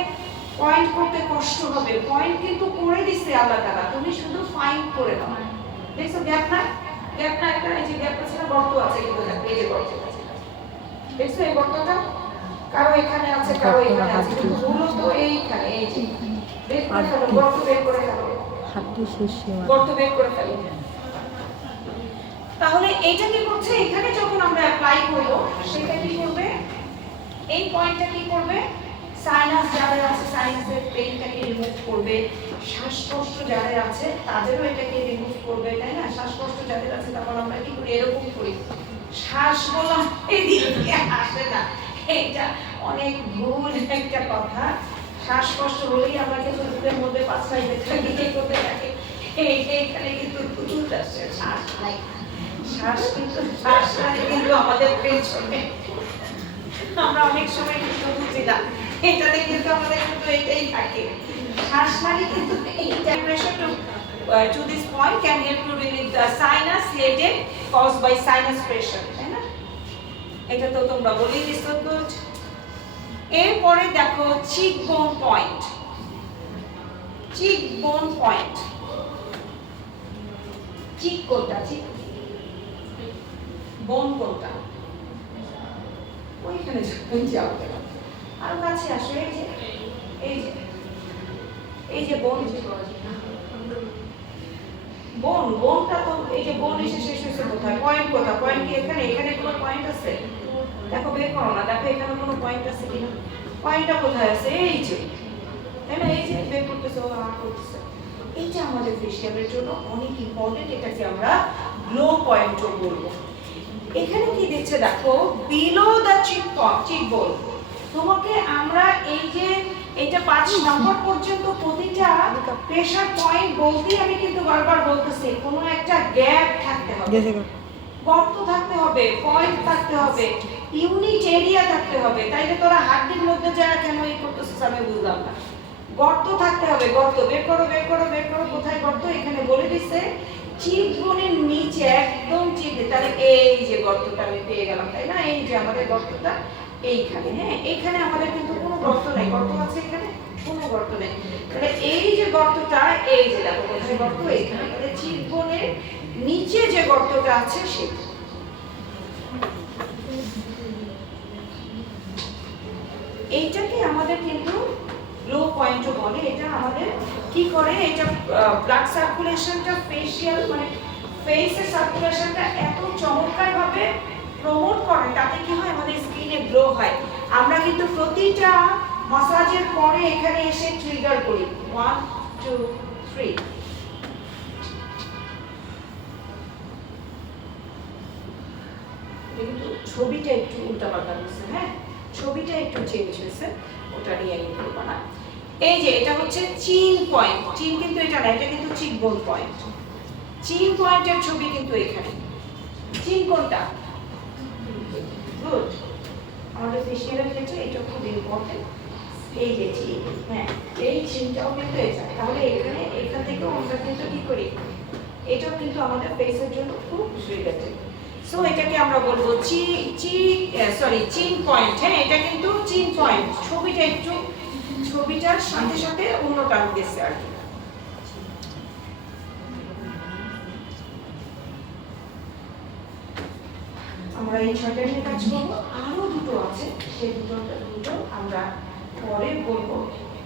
পয়েন্ট করতে কষ্ট হবে, পয়েন্ট কিন্তু করে দিছে আল্লাহ তাআলা, তুমি শুধু ফাইন্ড করে নাও। দেখছো গ্যাপ না একটা, এই যে গ্যাপ আছে না, গর্ত আছে কিন্তু, দেখো এই যে গর্ত আছে, দেখছো এই গর্তটা, কারো এখানে আছে, কারো এখানে আছে, কিন্তু হলো তো এইখানে, এই যে বের করে ফেলো, গর্ত বের করে ফেলো, হাতটি শেষ সীমা, গর্ত বের করে ফেলো। তাহলে এইটা কি করছে, এখানে যখন আমরা অ্যাপ্লাই করব, সেটা কি করবে, এই পয়েন্টটা কি করবে, সাইনাস যাদের আছে সাইনাসের পেইনটাকে রিমুভ করবে, শ্বাসকষ্ট যাদের আছে তাদেরও এটাকে রিমুভ করবে, তাই না? শ্বাসকষ্ট যাদের আছে তখন আমরা কি করি, এরকম করি, শ্বাস বললাম এদিকে আসে না, এটা অনেক ভুল একটা কথা। শ্বাসকষ্ট হলেই আমরা কিন্তু বুকের মধ্যে পাঁচটাই বেঁচে করতে থাকি, এইখানে কিন্তু দুধ আসছে, শ্বাস নাই, শ্বাস কিন্তু আমাদের পেছনে, আমরা অনেক সময় কিন্তু বুঝি না, এটাতে কিন্তু আমাদের কিন্তু এটাই থাকে, শ্বাস মানে কিন্তু এইটা। Pressure to this point can help to relieve the sinus headache caused by sinus pressure, তাই না? এটা তো তোমরা বলেই দিছো। গুড। এরপরে দেখো চিক বোন পয়েন্ট, চিক কোনটা, চিক বোন কোনটা, ওইখানে যাও, আর কাছে আসো, এই যে বোন, বোনটা তো এই যে বোন এসে শেষ হয়েছে কোথায়, পয়েন্ট কোথায়, পয়েন্ট কি এখানে, এখানে কোনো পয়েন্ট আছে? দেখো বের করো না, দেখো এখানে কোনো পয়েন্ট আছে কিনা, পয়েন্টটা কোথায় আছে, এই যে, তাই না, এই যে বের করতেছে ও আর করতেছে। এইটা আমাদের ফেশিয়ালের জন্য অনেক ইম্পর্টেন্ট, এটাকে আমরা গ্লো পয়েন্টও বলবো। এখানে কি দিচ্ছে দেখো, বিলো দ্য চিকবোন। তোমাকে আমরা এই যে এটা 5 নম্বর পর্যন্ত প্রতিটা প্রেসার পয়েন্ট বলতেই আমি কিন্তু বারবার বলতেছি, কোনো একটা গ্যাপ থাকতে হবে, গর্ত থাকতে হবে, পয়েন্ট থাকতে হবে, ইউনিট এরিয়া থাকতে হবে। তাইলে তোরা হাড্ডির মধ্যে যারা কেন এই করতেছিস আমি বুঝলাম না। গর্ত থাকতে হবে, গর্ত বের করো বের করো বের করো, কোথায় গর্ত, এখানে বলে দিছে চিকবোনের নিচে একদম চিকবে, তাহলে এই যে গর্তটা আমি পেয়ে গেলাম, তাই না, এই যে আমাদের গর্তটা এইখানে। হ্যাঁ, এখানে আমাদের কিন্তু কোনো গর্ত নেই, গর্ত আছে এখানে কোনো গর্ত নেই, তাহলে এই যে গর্তটা, এই যে দেখো কোথায় গর্ত, এইখানে, তাহলে চিকবোনের নিচে যে গর্তটা আছে সেটা। এইটাকে আমাদের কিন্তু গ্লো পয়েন্টও বলে। এটা আমাদের কি করে, এটা ব্লাড সার্কুলেশনটা, ফেশিয়াল মানে ফেসের সার্কুলেশনটা এত চমৎকার ভাবে প্রমোট করে, তাতে কি হয় আমাদের স্কিনে গ্লো হয়। আমরা কিন্তু প্রতিটা মাসাজের পরে এখানে এসে ট্রিগার করি 1 2 3। কিন্তু ছবিটা একটু উল্টাপাল্টা হয়েছে, হ্যাঁ ছবিটা একটু চেঞ্জ হয়েছে, ওটা নিয়ে আমি বলবো না। এই যে এটা হচ্ছে চিন পয়েন্ট, চিন কিন্তু এটা না, এটা কিন্তু চিকবোন পয়েন্ট। চিন পয়েন্টের ছবি কিন্তু এখানে। চিন কোনটা? গুড, আমাদের ফেশিয়ালের ক্ষেত্রে এটা খুব ইম্পর্টেন্ট। এই যে চিন, হ্যাঁ এই চিনটাও কিন্তু এটা, তাহলে এখানে এখান থেকেও আমরা কিন্তু কি করি, এটাও কিন্তু আমাদের ফেসের জন্য খুব রিলেটেড। সো এটাকে আমরা বলবো চিন পয়েন্ট। হ্যাঁ, এটা কিন্তু চিন পয়েন্ট। ছবিটা একটু, ছবিটার সাথে সাথে অন্য টান দিচ্ছে আর কি। আমরা এই 6টা নিয়ে কাজ করবো, আরো দুটো আছে, সেই দুটো আমরা পরে বলবো।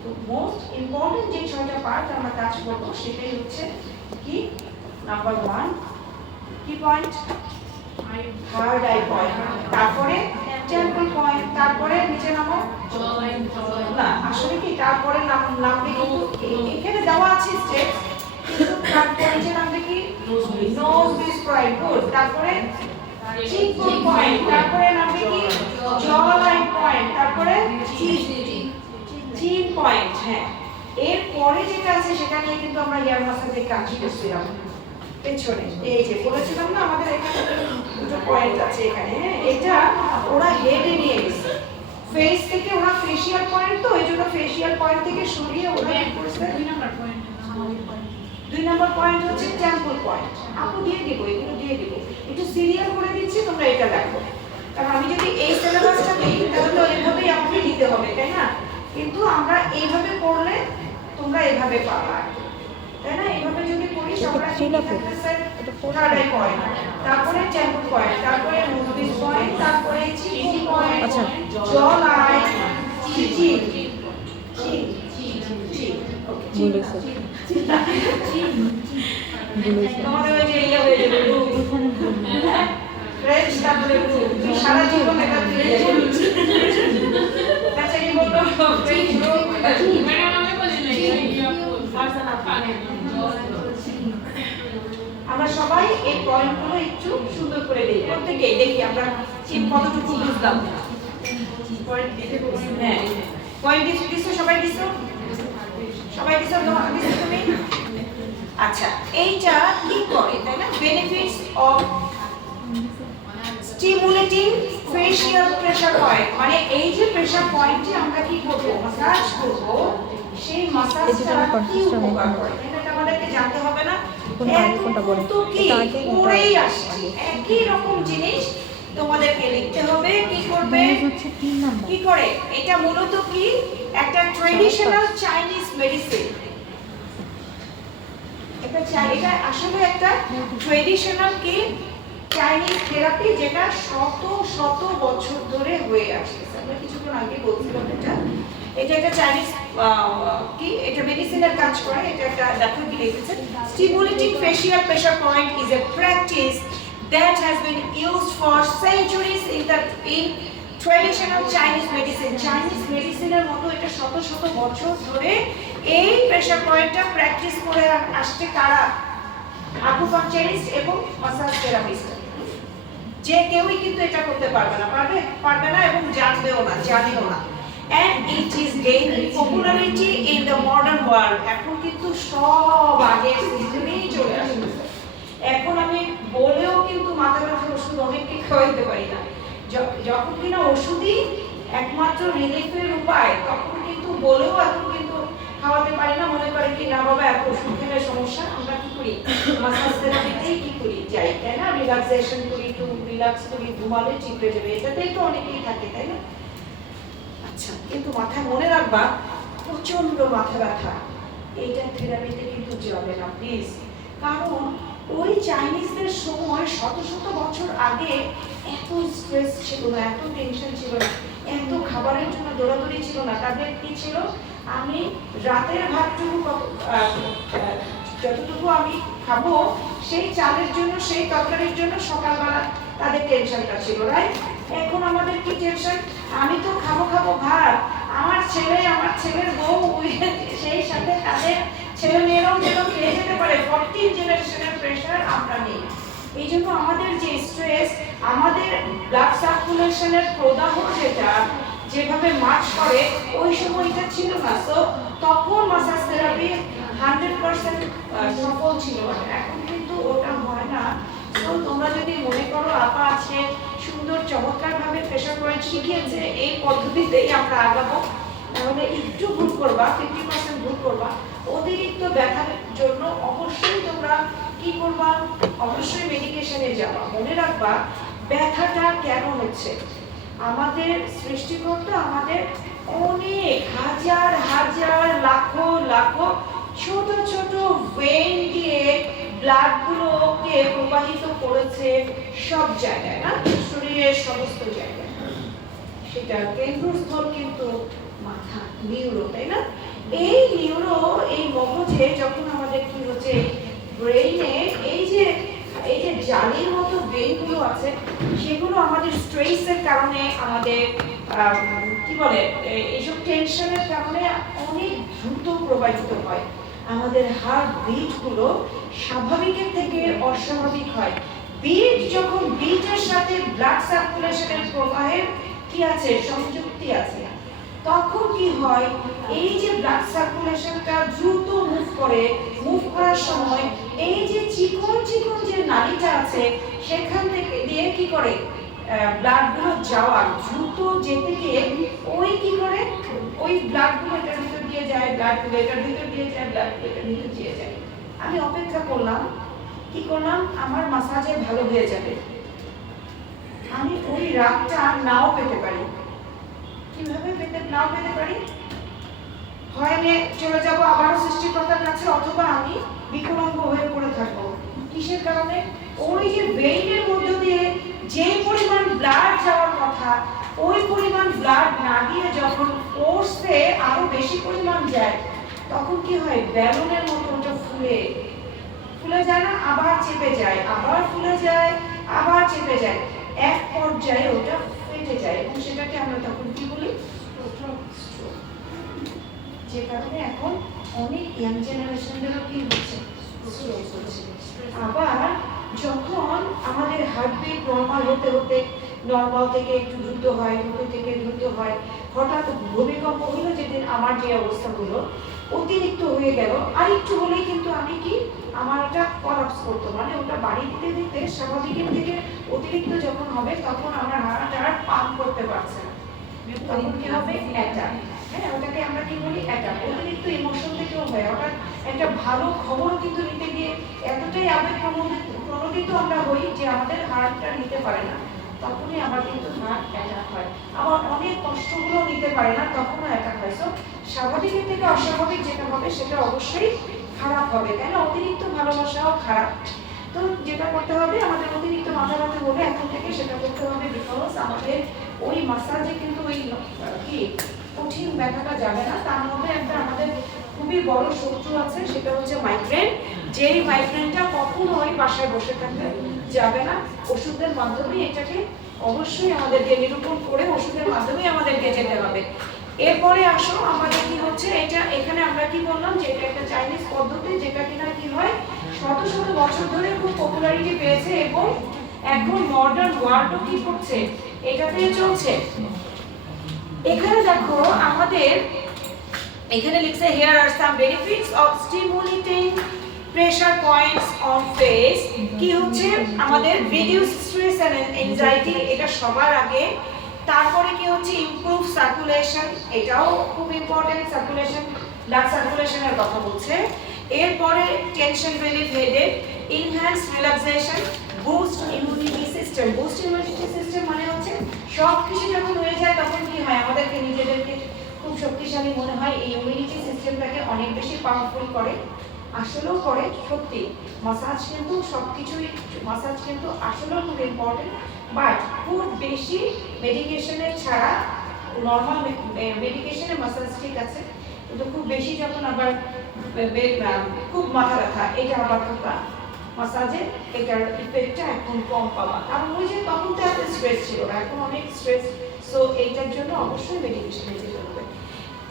তো মোস্ট ইম্পর্টেন্ট যে 6টা পার্ট আমরা কাজ করবো সেটাই হচ্ছে কি, নাম্বার 1 কি পয়েন্ট, থার্ড আই পয়েন্ট, তারপরে টেম্পল পয়েন্ট, তারপরে নিচে নামো না, আসলে কি তারপরে নামবে কিন্তু এখানে দেওয়া আছে স্টেপ, কিন্তু তারপরে নিচে নামবে কি নোজ বিস পয়েন্ট, গুড, তারপরে চিকবোন পয়েন্ট, তারপরে নামবে কি জ লাইন পয়েন্ট, তারপরে চিন পয়েন্ট। হ্যাঁ, এর পরে যেটা আছে সেটা নিয়ে কিন্তু আমরা হেয়ার মাসাজে কাজ করছিলাম পেছনে। এই যে বলেছিলাম না আমাদের এখানে দুটো পয়েন্ট আছে এখানে, এটা ওরা হেডে নিয়ে গেছে, ফেস থেকে ওরা ফেশিয়াল পয়েন্ট, তো এইজন্য ফেশিয়াল পয়েন্ট থেকে সরিয়ে ওরা কি করেছে 2 নাম্বার পয়েন্ট হচ্ছে টেম্পল পয়েন্ট। আপু দিয়ে দিব, এগুলো দিয়ে দিব, একটু সিরিয়াল করে দিচ্ছি, তোমরা এটা দেখো, কারণ আমি যদি এই সিলেবাসটা দিই তাহলে এভাবেই আমাকে দিতে হবে, তাই না, কিন্তু আমরা এইভাবে করলে তোমরা এভাবে পাবা, তাই না, এইভাবে যদি করি আমরা থার্ড আই পয়েন্ট, তারপরে টেম্পল পয়েন্ট, তারপরে নোজ পয়েন্ট, তারপরে চিকবোন পয়েন্ট, জল আই, চিন বলেছে তোমাদের ওই যে ইয়ে হয়ে যাবে ফ্রেশ, তারপরে সারা জীবন এটা দিয়ে আচ্ছা কি বলবো ফ্রেশ রোগ ম্যাডাম আমি বলি আমরা সবাই এই পয়েন্টগুলো একটু সুন্দর করে দিই, প্রত্যেকেই দেখি আমরা ঠিক কতটুকু বুঝলাম। পয়েন্ট দিতে বলছি, হ্যাঁ পয়েন্ট দিছো, সবাই দিছো, সবাই দিছো তুমি। আচ্ছা, এইটা কি করে তাই না, benefits of stimulating facial pressure point, মানে এই যে প্রেসার পয়েন্টে আমরা কি করব, মাসাজ করব, সেই মাসাজটা কি উপকার করে এটা আমাদেরকে জানতে হবে না, কোনটা বলে তো কি করেই আসছে, একই রকম জিনিস তোমাদেরকে লিখতে হবে। কি করবে, কি করে, এটা মূলত কি একটা ট্রেডিশনাল চাইনিজ মেডিসিন, এটা আসলে একটা ট্রেডিশনাল কি চাইনিজ থেরাপি, যেটা শত শত বছর ধরে হয়ে আসছে। আমরা কিছুক্ষণ আগে বলছিলাম এটা এটা একটা চাইনিজ কি এটা মেডিসিনের কাজ করে। এটা একটা দেখো কি লিখেছে, stimulating facial pressure point is a practice that has been used for centuries in traditional Chinese medicine. Chinese medicine-এর মতো এটা শত শত বছর ধরে এই প্রেসার পয়েন্টটা প্র্যাকটিস করে আসছে কারা? আকুপাংচারিস্ট এবং মাসাজ থেরাপিস্ট। যে কেউই কিন্তু এটা করতে পারবে না এবং জানবেও না, জানেও না। And it is gaining popularity in the modern world. এখন কিন্তু সব আগের সিস্টেমেই চলে আসছে। এখন আমি বলেও কিন্তু মাথা ব্যথার ওষুধ অনেককে খাওয়াইতে পারি না। যখন কিনা ওষুধই একমাত্র রিলিফের উপায়, তখন কিন্তু বলেও এখন কিন্তু খাওয়াতে পারি না। মনে করে কি না বাবা এত ওষুধ খেলে সমস্যা, আমরা কি করি মাসাজ থেরাপিতেই কি করি যাই, তাই না? রিল্যাক্সেশন করি, একটু রিল্যাক্স করি, ঘুমালে ঠিক হয়ে যাবে, এটাতেই তো অনেকেই থাকে, তাই না? আচ্ছা, কিন্তু মাথায় মনে রাখবা প্রচন্ড মাথা ব্যথা এইটা থেরাপিতে কিন্তু যাবে না প্লিজ। কারণ ওই চাইনিজদের সময় শত শত বছর আগে এত স্ট্রেস ছিল না, এত টেনশন ছিল না, এত খাবারের জন্য দৌড়াদৌড়ি ছিল না। তাদের কি ছিল, আমি রাতের ভাতটুকু যতটুকু আমি খাবো সেই চালের জন্য, সেই তরকারির জন্য সকালবেলা তাদের টেনশনটা ছিল, রাইট? এখন আমাদের কি টেনশন, আমি তো খাবো ভাত, আমার ছেলের বউ সেই সাথে তাদের ছেলে মেয়েরাও যেন খেয়ে যেতে পারে, 14 জেনারেশনের প্রেশার আমরা নেই। এই জন্য আমাদের যে স্ট্রেস, আমাদের ব্লাড সার্কুলেশনের প্রদাহ যেভাবে মার্চ করে ওই সময়টা ছিল না। তো তখন মাসাজ থেরাপি 100% সফল ছিল, এখন কিন্তু ওটা হয় না। তো তোমরা যদি মনে করো আপা আছে সুন্দর চমৎকারভাবে প্রেশার পয়েন্ট শিখিয়েছে, এই পদ্ধতিতেই আমরা আগাবো, তাহলে একটু ভুল করবা, 50% ভুল করবা। অতিরিক্ত ব্যথার জন্য অবশ্যই তোমরা কি করবা, অবশ্যই মেডিকেশনে যাবা। মনে রাখবা ব্যথাটা কেন হচ্ছে, আমাদের সৃষ্টিকর্তা আমাদের অনেক হাজার হাজার লাখো লাখো ছোট ছোট ভেইন দিয়ে ব্লাড গুলোকে প্রবাহিত করেছে সব জায়গায়, না শরীরের সমস্ত জায়গায়। সেটা কেন্দ্রস্থল কিন্তু মাথা, নিউরো, তাই না? এই নিউরো, এই মগজে যখন আমাদের কি হচ্ছে, ব্রেইনে এই যে জালির মতো ভেইনগুলো আছে, সেগুলো আমাদের স্ট্রেসের কারণে, আমাদের কি বলে এইসব টেনশনের কারণে অনেক দ্রুত প্রবাহিত হয়। আমাদের হার্ট বিট গুলো স্বাভাবিকের থেকে অস্বাভাবিক হয়। যখন বিটের সাথে ব্লাড সার্কুলেশনের প্রবাহের কি আছে, সংযুক্তি আছে, তখন কি হয়, এই যে ব্লাড সার্কুলেশনটা দ্রুত মুভ করার সময় এই যে চিকন চিকন যে নালীটা আছে সেখান থেকে দিয়ে কি করে ব্লাড গুলো যাওয়া, দ্রুত যেতে গিয়ে ওই কি করে ওই ব্লাড গুলো এটার ভিতর দিয়ে যায়, ব্লাড গুলো এটার ভিতর দিয়ে যায়, ব্লাড গুলো এটার ভিতর দিয়ে যায়। আমি অপেক্ষা করলাম, কি করলাম, আমার মাসাজে ভালো হয়ে যাবে, আমি ওই রাতটা নাও পেতে পারি। কিভাবে নাও পেতে পারি, হয় আমি চলে যাবো আবারও সৃষ্টিকর্তার কাছে, অথবা আমি বিকলাঙ্গ হয়ে পড়ে থাকবো। কিসের কারণে, ওই যে ভেইনের মধ্য দিয়ে যে পরিমাণ ব্লাড যাওয়ার কথা, ওই পরিমাণ ব্লাড না দিয়ে যখন ফোর্সে আরো বেশি পরিমাণ যায়, তখন কি হয়, ব্যালনের মতো ওটা ফুলে যায় না, আবার চেপে যায়, আবার ফুলে যায়, আবার চেপে যায়, এক পর্যায়ে ওটা ফেটে যায়, এবং সেটাকে আমরা তখন কি বলি, যে কারণে এখন অনেক ইয়াং জেনারেশনেরও কি হচ্ছে, স্ট্রোক হচ্ছে। আবার যখন আমাদের হার্টবিট নরমাল হতে হতে নরমাল থেকে একটু দ্রুত হয়, দ্রুত থেকে দ্রুত হয়, হঠাৎ ভূমিকম্প হলো, যেদিন আমার যে অবস্থা হলো অতিরিক্ত হয়ে গেল, আর একটু হলেই কিন্তু আমি কি আমার ওটা কলাপস করতো, মানে ওটা বাড়ি দিতে দিতে স্বাভাবিকের থেকে অতিরিক্ত যখন হবে তখন আমার হার্ট আর পাম্প করতে পারছে না, তখন কি হবে, অ্যাটাক। হ্যাঁ, ওটাকে আমরা কি বলি, অ্যাটাক। অতিরিক্ত ইমোশন থেকেও হয়, ওটা একটা ভালো খবরও কিন্তু নিতে গিয়ে এতটাই আবেগ প্রণোদিত আমরা হই যে আমাদের হার্টটা নিতে পারে না, তখনই আমার কিন্তু হার্ট অ্যাটাক হয়। আবার অনেক কষ্টগুলো নিতে পারে না, তখনও অ্যাটাক হয়। সো স্বাভাবিকের থেকে অস্বাভাবিক যেটা হবে সেটা অবশ্যই খারাপ হবে, তাই না? অতিরিক্ত ভালোবাসাও খারাপ। তো যেটা করতে হবে, আমাদের অতিরিক্ত মাথা ব্যথা হলে এখন থেকে সেটা করতে হবে, বিকজ আমাদের ওই মাসাজে কিন্তু ওই কি কঠিন ব্যথাটা যাবে না। তার মধ্যে একটা আমাদের খুবই বড় শত্রু আছে, সেটা হচ্ছে মাইগ্রেন। যেই মাইগ্রেনটা কখনোই বাসায় বসে থাকতে যাবে না, ওষুধের মাধ্যমে এটাকে অবশ্যই আমাদেরকে নিরূপণ করে ওষুধের মাধ্যমে আমাদেরকে যেতে হবে। এরপরে আসো আমাদের কি হচ্ছে, এটা এখানে আমরা কি বললাম যে এটা একটা চাইনিজ পদ্ধতি, যেটা কিনা কি হয় শত শত বছর ধরে খুব পপুলারিটি পেয়েছে এবং এখন মডার্ন ওয়ার্ল্ডও কি করছে, এটাতে চলছে। এখানে দেখো আমাদের এখানে লিখছে here are some benefits of stimulating pressure points on face। কি হচ্ছে আমাদের reduce stress and anxiety, এটা সবার আগে। তারপরে কি হচ্ছে improve circulation, এটাও খুব ইম্পর্টেন্ট, সার্কুলেশন, ব্লাড সার্কুলেশনের কথা বলছে। এরপরে tension relief, headache, enhance relaxation, boost immunity system। boost immunity system মানে হচ্ছে সব কিছু যখন হয়ে যায় তখন কি হয় আমাদেরকে নিজেদেরকে খুব শক্তিশালী মনে হয়, এই ইমিউনিটি সিস্টেমটাকে অনেক বেশি পাওয়ারফুল করে। আসলেও করে সত্যি, মাসাজ কিন্তু সবকিছুই, মাসাজ কিন্তু আসলেও খুব ইম্পর্টেন্ট। বাট খুব বেশি মেডিকেশনের ছাড়া, নর্মাল মেডিকেশনে মাসাজ ঠিক আছে, কিন্তু খুব বেশি যখন আবার খুব মাথা ব্যথা, এটা আবার মাসাজে এটার ইফেক্টটা এখন কম পাবা, কারণ ওই যে তখন তো এত স্ট্রেস ছিল না, এখন অনেক স্ট্রেস। সো এইটার জন্য অবশ্যই মেডিকেশনে যেতে হবে।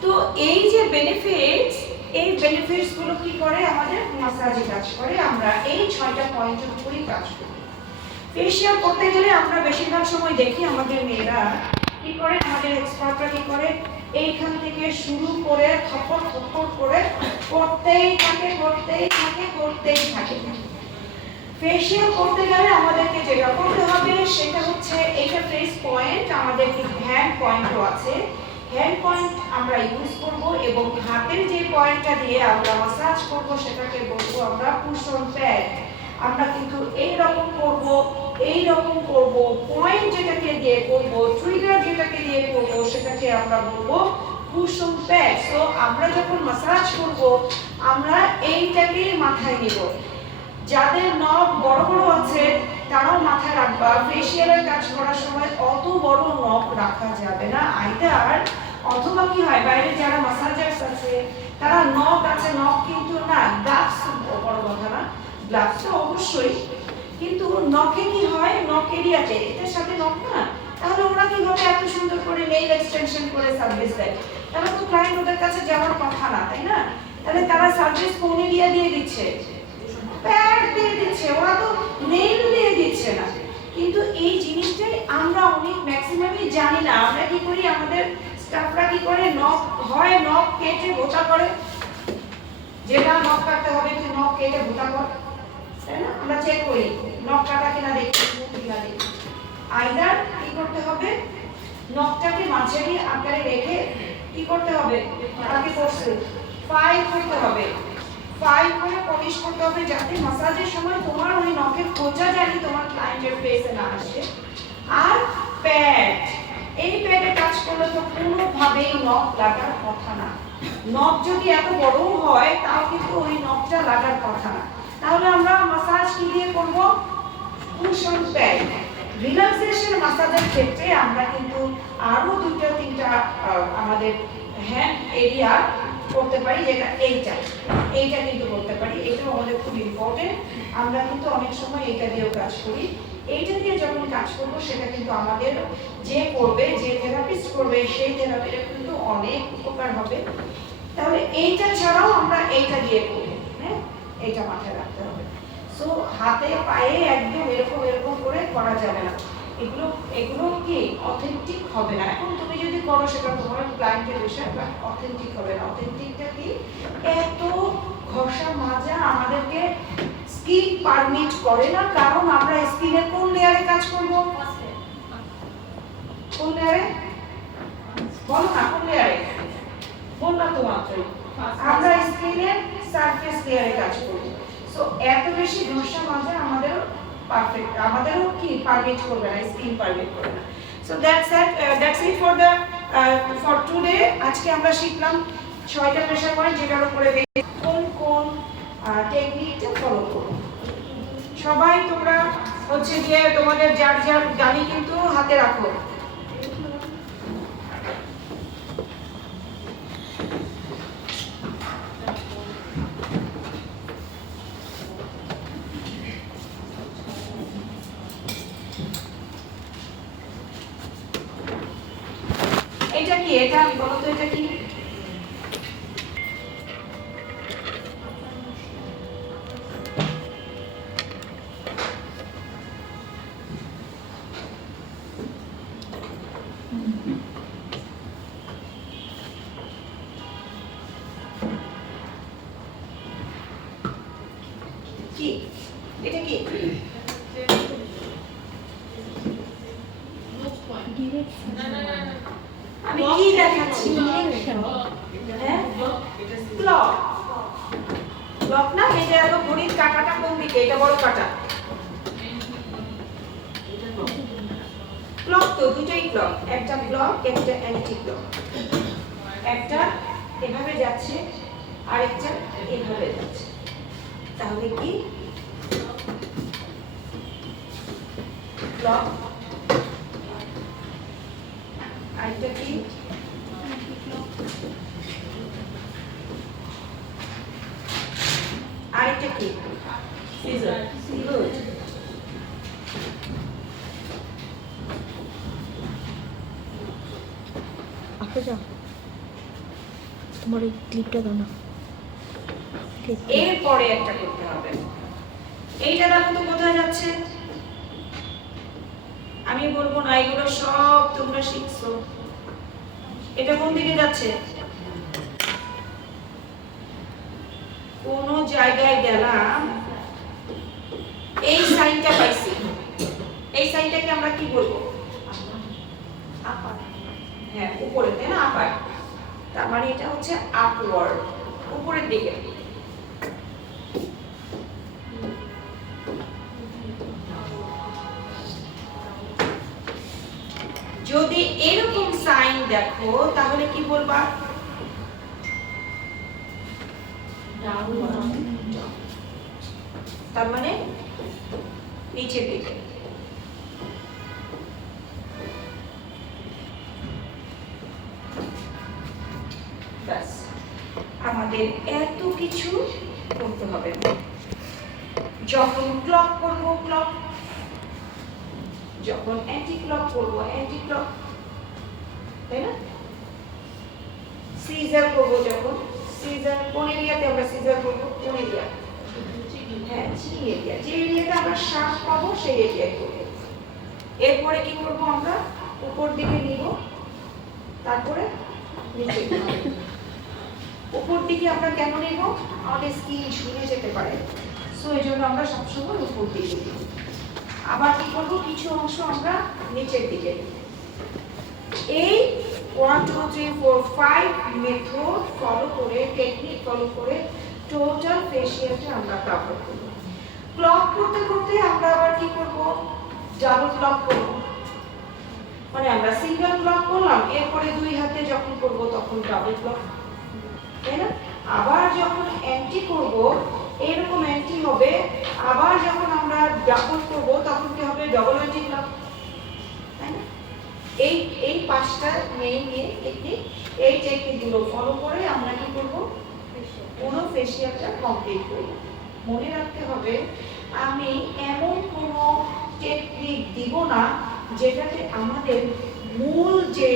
তো এই যে বেনিফিটস, এই বেনিফিটস গুলো কি করে আমাদের মাসাজে কাজ করে। আমরা এই 6টা পয়েন্টের উপরই কাজ করি। ফেশিয়াল করতে গেলে আমরা বেশিরভাগ সময় দেখি আমাদের মেয়েরা কি করে, আমাদের এক্সপার্টরা কি করে, এইখান থেকে শুরু করে থপর থপর করে করতেই থাকে। ফেশিয়াল করতে গেলে আমাদেরকে যেটা করতে হবে সেটা হচ্ছে এইটা ফেস পয়েন্ট, আমাদের হ্যান্ড পয়েন্টও আছে। হ্যান্ড পয়েন্ট আমরা ইউজ করব এবং হাতের যে পয়েন্টটা দিয়ে আমরা মাসাজ করব সেটাকে বলবো আমরা কুশন প্যাড। আমরা কিন্তু এই রকম করব, পয়েন্ট যেটাকে দিয়ে করব, ট্রিগার যেটাকে দিয়ে করব সেটাকে আমরা বলবো কুশন প্যাড। সো আমরা যখন মাসাজ করব আমরা এইটাকে মাথায় নিব। যাদের নখ বড় বড় আছে তারাও মাথায় রাখবা, ফেশিয়ালের কাজ করার সময় অত বড় নখ রাখা যাবে না আইদার। অথবা কি হয়, বাইরে যারা মাসাজার্স আছে তারা নখ আছে, নখ কিন্তু না, গ্লাভস, বড় কথা না, গ্লাভস তো অবশ্যই, কিন্তু নখে কি হয়, নখ এরিয়াতে এটার সাথে নখ না, তাহলে ওরা কিভাবে এত সুন্দর করে নেইল এক্সটেনশন করে সার্ভিস দেয়? তাহলে তো ক্লায়েন্ট ওদের কাছে যাওয়ার কথা না, তাই না? তাহলে তারা সার্ভিস কোন এরিয়া দিয়ে দিচ্ছে, প্যাড দিয়ে দিচ্ছে, ওরা তো নেইল দিয়ে দিচ্ছে না। কিন্তু এই জিনিসটাই আমরা অনেক ম্যাক্সিমামই জানি না। আমরা কি করি, আমাদের স্টাফরা কি করে, নখ হয় নখ কেটে ভোতা করে, যেটা নখ কাটতে হবে তুই নখ কেটে ভোতা কর, তাই না? আমরা চেক করি নখ কাটা কিনা, দেখি কিনা দেখি। আইদার কি করতে হবে, নখটাকে মাঝারি আকারে রেখে কি করতে হবে, তাকে করছে ফাইল করতে হবে, ফাইল করে পলিশ করতে হবে, যাতে মাসাজের সময় তোমার ওই নখের খোঁজা জানি তোমার ক্লায়েন্টের ফেসে না আসে। আর প্যাড, এই প্যাডে কাজ করলে তো কোনোভাবেই নখ লাগার কথা না। নখ যদি এত বড় হয় তাও কিন্তু ওই নখটা লাগার কথা না। তাহলে আমরা মাসাজ কি দিয়ে করব, কুশন প্যাড। রিল্যাক্সেশন মাসাজের ক্ষেত্রে আমরা কিন্তু আরো 2-3টা আমাদের হ্যান্ড এরিয়া করতে পারি, যেটা এইটা কিন্তু করতে পারি, এটাও আমাদের খুব ইম্পর্টেন্ট। আমরা কিন্তু অনেক সময় এইটা দিয়েও কাজ করি। এইটা দিয়ে যখন কাজ করবো সেটা কিন্তু আমাদের যে করবে, যে থেরাপিস্ট করবে, সেই থেরাপিটা কিন্তু অনেক উপকার হবে। তাহলে এইটা ছাড়াও আমরা এইটা দিয়ে করবো, হ্যাঁ, এইটা মাথায় রাখতে হবে। সো হাতে পায়ে একদম এরকম করে করা যাবে না, এগুলো কি অথেন্টিক হবে না। এখন তুমি যদি করো সেটা তোমার ক্লায়েন্টের বিষয়, বাট অথেন্টিক হবে না। অথেন্টিকটা কি, এত ঘষা মাজা আমাদেরকে স্কিন পারমিট করে না, কারণ আমরা স্কিনের কোন লেয়ারে কাজ করব, কোন লেয়ারে বলো না, কোন লেয়ারে বললাম তো মাত্রই, আমরা স্কিনের সারফেস লেয়ারে কাজ করব। সো এত বেশি ঘষা মাজা আমাদেরও পারফেক্ট, আমাদেরও কি পারমিট করবে না, স্কিন পারমিট করবে না। So that's it for today. আজকে আমরা শিখলাম 6টা প্রেসার পয়েন্ট, যেটার উপরে কোন টেকনিকটা ফলো করব। সবাই তোমরা হচ্ছে যে তোমাদের যার গালি কিন্তু হাতে রাখো। তো এটা কি? কি এটা কি? আমি কি দেখাচ্ছি? হ্যাঁ ক্লক। ক্লক না, এই যে এত ঘড়ির কাঁটাটা কোন দিকে? এটা বড় কাঁটা। ক্লক তো দুটোই ক্লক, একটা ক্লক একটা অ্যান্টি ক্লক। একটা এভাবে যাচ্ছে আর একটা এভাবে যাচ্ছে। তাহলে কি ক্লক? আরেকটা কি? আরেকটা কি? সিজার। গুড। আপনি যাও, তোমার এই ক্লিপটা দাও না। এরপরে একটা করতে হবে। এইটা দেখো তো কোথায় যাচ্ছে? আমি বলবো না, এগুলো সব তোমরা শিখছো। এটা কোন দিকে যাচ্ছে? কোন জায়গায় গেলাম, এই সাইনটা পাইছি। এই সাইনটাকে আমরা কি বলবো? আপার। হ্যাঁ উপরে, তাই না? আপার। তার মানে এটা হচ্ছে আপওয়ার্ড, উপরের দিকে। যদি এরকম সাইন দেখো তাহলে কি বলবা? ডাউনওয়ার্ড। তার মানে নিচের দিকে। ব্যাস, আমাদের এত কিছু করতে হবে। যখন ক্লক করব ক্লক, যখন অ্যান্টি ক্লক করব অ্যান্টি ক্লক, তাই না? সিজার করব যখন, সিজার কোন এরিয়াতে আমরা সিজার করব? কোন এরিয়া? হ্যাঁ জি এরিয়া। যে এরিয়াতে আমরা শ্বাস পাবো সেই এরিয়ায় করব। এরপরে কি করব? আমরা উপর দিকে নিব, তারপরে নিচে নিব। উপর দিকে আমরা কেন নিব? আমাদের স্কিন ঝুলে যেতে পারে, সো এই জন্য আমরা সবসময় উপর দিকে নিব। আবার কি করব? কিছু অংশ আমরা নিচের দিকে নিব। এই 1 2 3 4 5 মেথড ফলো করে, টেকনিক ফলো করে টোটাল ফেশিয়ালটা আমরা কভার করব। ক্লক করতে করতে আমরা আবার কি করব? ডাবল ক্লক করব। মানে আমরা সিঙ্গেল ক্লক করলাম, এরপরে দুই হাতে যখন করব তখন ডাবল ক্লক, তাই না? আবার যখন অ্যান্টি করব এরকম অ্যান্টি হবে, আবার যখন আমরা ডাবল করব তখন কি হবে? ডাবল অ্যান্টি ক্লক, তাই না? এই পাঁচটা মেইন টেকনিক, এই টেকনিকগুলো ফলো করে আমরা কি করব? পুরো ফেশিয়ালটা কমপ্লিট করব। মনে রাখতে হবে আমি এমন কোনো টেকনিক দিব না যেটাতে আমাদের মূল যে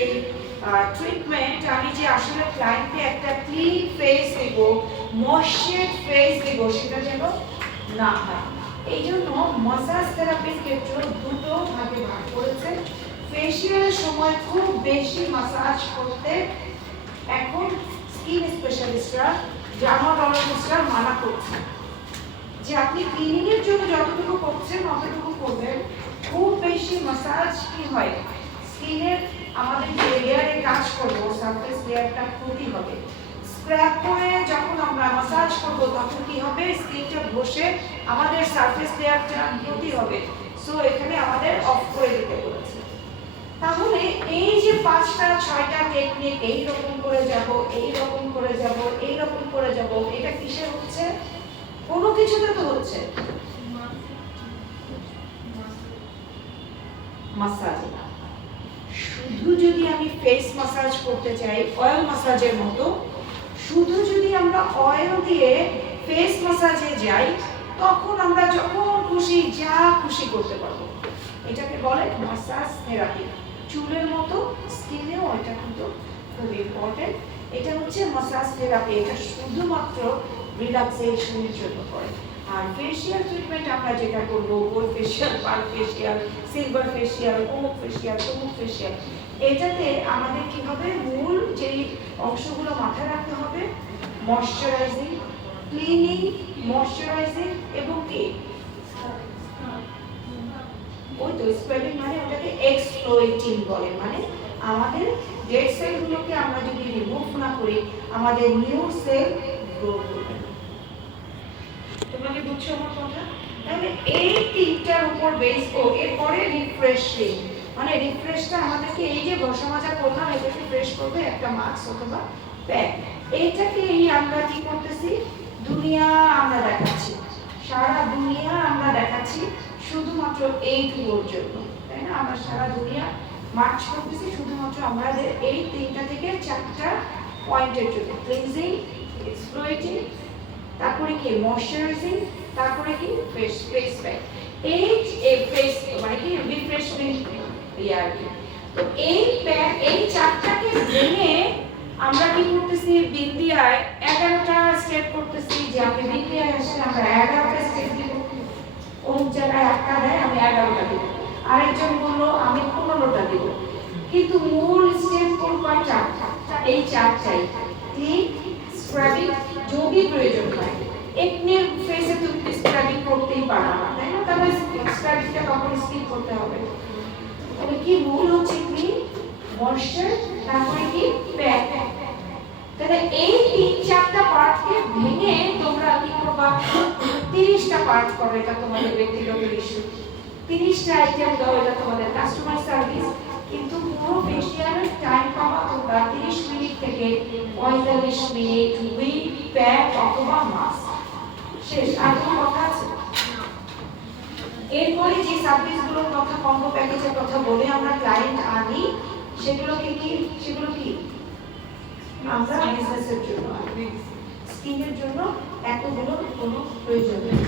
ট্রিটমেন্ট, আমি যে আসলে ক্লায়েন্টকে একটা ক্লিন ফেস দেব, ময়েশ্চার ফেস দেব, সেটা যেন না হয়। এই জন্য মাসাজ থেরাপির ক্ষেত্রে দুটো ভাগে ভাগ করেছে। ফেশিয়ালের সময় খুব বেশি মাসাজ করতে এখন স্কিন স্পেশালিস্টরা, ডার্মাটোলজিস্টরা মানা করছে যে আপনি ক্লিনিং এর জন্য যতটুকু করছেন ততটুকু করবেন। খুব বেশি মাসাজ কি হয়? স্কিনের আমাদের যে লেয়ারে কাজ করবো সারফেস লেয়ারটা ক্ষতি হবে। স্ক্র্যাপ করে যখন আমরা মাসাজ করব তখন কি হবে? স্কিনটা বসে আমাদের সারফেস লেয়ারটা ক্ষতি হবে। সো এখানে আমাদের অফ করে দিতে বলেছে। তাহলে এই যে 5টা 6টা টেকনিক, এই রকম করে যাব, এই রকম করে যাব, এই রকম করে যাব, এটা কিসে হচ্ছে? কোনো কিছুতে তো হচ্ছে মাসাজ। শুধু যদি আমি ফেস মাসাজ করতে চাই অয়েল মাসাজের মতো, শুধু যদি আমরা অয়েল দিয়ে ফেস মাসাজে যাই তখন আমরা যখন খুশি যা খুশি করতে পারবো। এটাকে বলে মাসাজ থেরাপি। চুলের মতো স্কিনেও এটা কিন্তু খুব ইম্পর্টেন্ট। এটা হচ্ছে মাসাজ থেরাপি, এটা শুধুমাত্র রিল্যাক্সেশনের জন্য করে। আর ফেশিয়াল ট্রিটমেন্ট আমরা যেটা করবো, gold facial, pearl facial, silver facial, অমুক ফেশিয়াল, তমুক ফেশিয়াল, এটাতে আমাদের কি হবে, মূল যেই অংশগুলো মাথায় রাখতে হবে, ময়শ্চারাইজিং, ক্লিনিং, ময়শ্চারাইজিং এবং কি ওই তো স্প্রেডিং, মানে ওটাকে এক্সপ্লয়েটিং বলে, মানে আমাদের ডেড সেলগুলোকে আমরা যদি রিমুভ না করি আমাদের নিউ সেল গ্রো করবে। তোমরা কি বুঝছো আমার কথা? তাহলে এই তিনটার উপর বেস এরপরে রিফ্রেশিং, মানে রিফ্রেশটা আমাদেরকে এই যে ঘষা মাজা করলাম এটাকে ফ্রেশ করবে একটা মাস্ক অথবা প্যাক। এইটাকেই আমরা কি করতেছি, দুনিয়া আমরা দেখাচ্ছি, সারা দুনিয়া আমরা দেখাচ্ছি শুধুমাত্র এইটুকুর জন্য, তাই না? আমরা সারা দুনিয়া মার্চ করতেছি শুধুমাত্র আমাদের এই তিনটা থেকে চারটা পয়েন্টের জন্য, ক্লিনজিং, এক্সপ্লয়েটিং, তারপরে কি ময়শ্চারাইজিং, তারপরে কি ফেস প্যাক। এই ফেস মানে কি রিফ্রেশমেন্ট ইয়ার। তো এই প্যাক, এই চারটাকে ভেঙে আমরা কি করতেছি, বিন্দিয়ায় 11টা স্টেপ করতেছি, যে আমি বিন্দিয়ায় আসলে আমরা 11টা স্টেপ দিব, কোন জায়গায় একটা দেয় আমি 11টা দিব, আরেকজন বললো আমি 15টা দিব, কিন্তু মূল স্টেপ কোন কয়টা, এই চারটাই। ক্লিন, স্ক্রাবিং যদি প্রয়োজন হয়, একনের ফেসে তুমি স্ক্রাবিং করতেই পারো না, তাই না? তাহলে স্ক্রাবিংটা তখন স্কিপ করতে হবে। তাহলে কি মূল হচ্ছে ক্লিন, ময়শ্চার, তারপরে কি প্যাক। তাহলে এই তিন চারটা পার্টকে ভেঙে তোমরা কি করবা, 30টা পার্ট করো, এটা তোমাদের ব্যক্তিগত ইস্যু, 30টা আইটেম দাও, এটা তোমাদের কাস্টমার সার্ভিস। কিন্তু পুরো ফেশিয়ালের টাইম পাবা তোমরা 30 মিনিট থেকে 45 মিনিট, উইক, প্যাক অথবা মাস্ক, শেষ। আর কোনো কথা আছে? এরপরে যে সার্ভিসগুলোর কথা, কম্বো প্যাকেজের কথা বলে আমরা ক্লায়েন্ট আনি, সেগুলো কি সেগুলো কি আমরা বিজনেসের জন্য, স্কিনের জন্য এতগুলো কোনো প্রয়োজন নেই।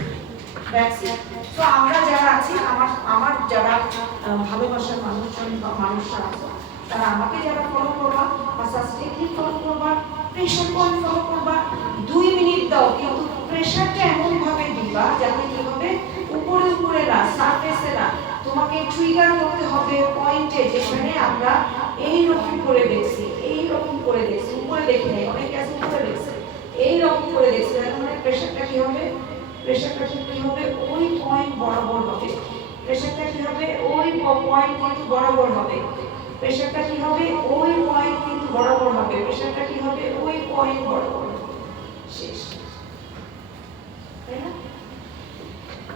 তো আমরা যারা আছি, আমার যারা ভালোবাসার মানুষরা আছে, তারা আমাকে যারা ফলো করবা, মাসাজ টেকনিক ফলো করবা, প্রেশার পয়েন্ট ফলো করবা, 2 মিনিট দাও, কিন্তু প্রেশারটা এমন ভাবে দিবা যাতে কি হবে, উপরে উপরে না, সারফেসে না, তোমাকে ট্রিগার করতে হবে পয়েন্টে, যেখানে আমরা এই রকম করে দেখছি, এই রকম করে দেখছি, উপরে দেখি নাই, অনেকে আছে উপরে দেখছে, এই রকম করে দেখছি, তার মানে প্রেশারটা কি হবে, প্রেশারটা কি হবে, ওই পয়েন্ট বরাবর হবে, প্রেশারটা কি হবে, ওই পয়েন্ট কিন্তু বরাবর হবে, প্রেশারটা কি হবে, ওই পয়েন্ট কিন্তু বরাবর হবে, প্রেশারটা কি হবে, ওই পয়েন্ট বরাবর, শেষ, তাই না?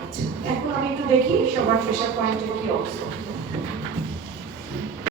আচ্ছা, এখন আমি একটু দেখি সবার প্রেশার পয়েন্টের কি অবস্থা।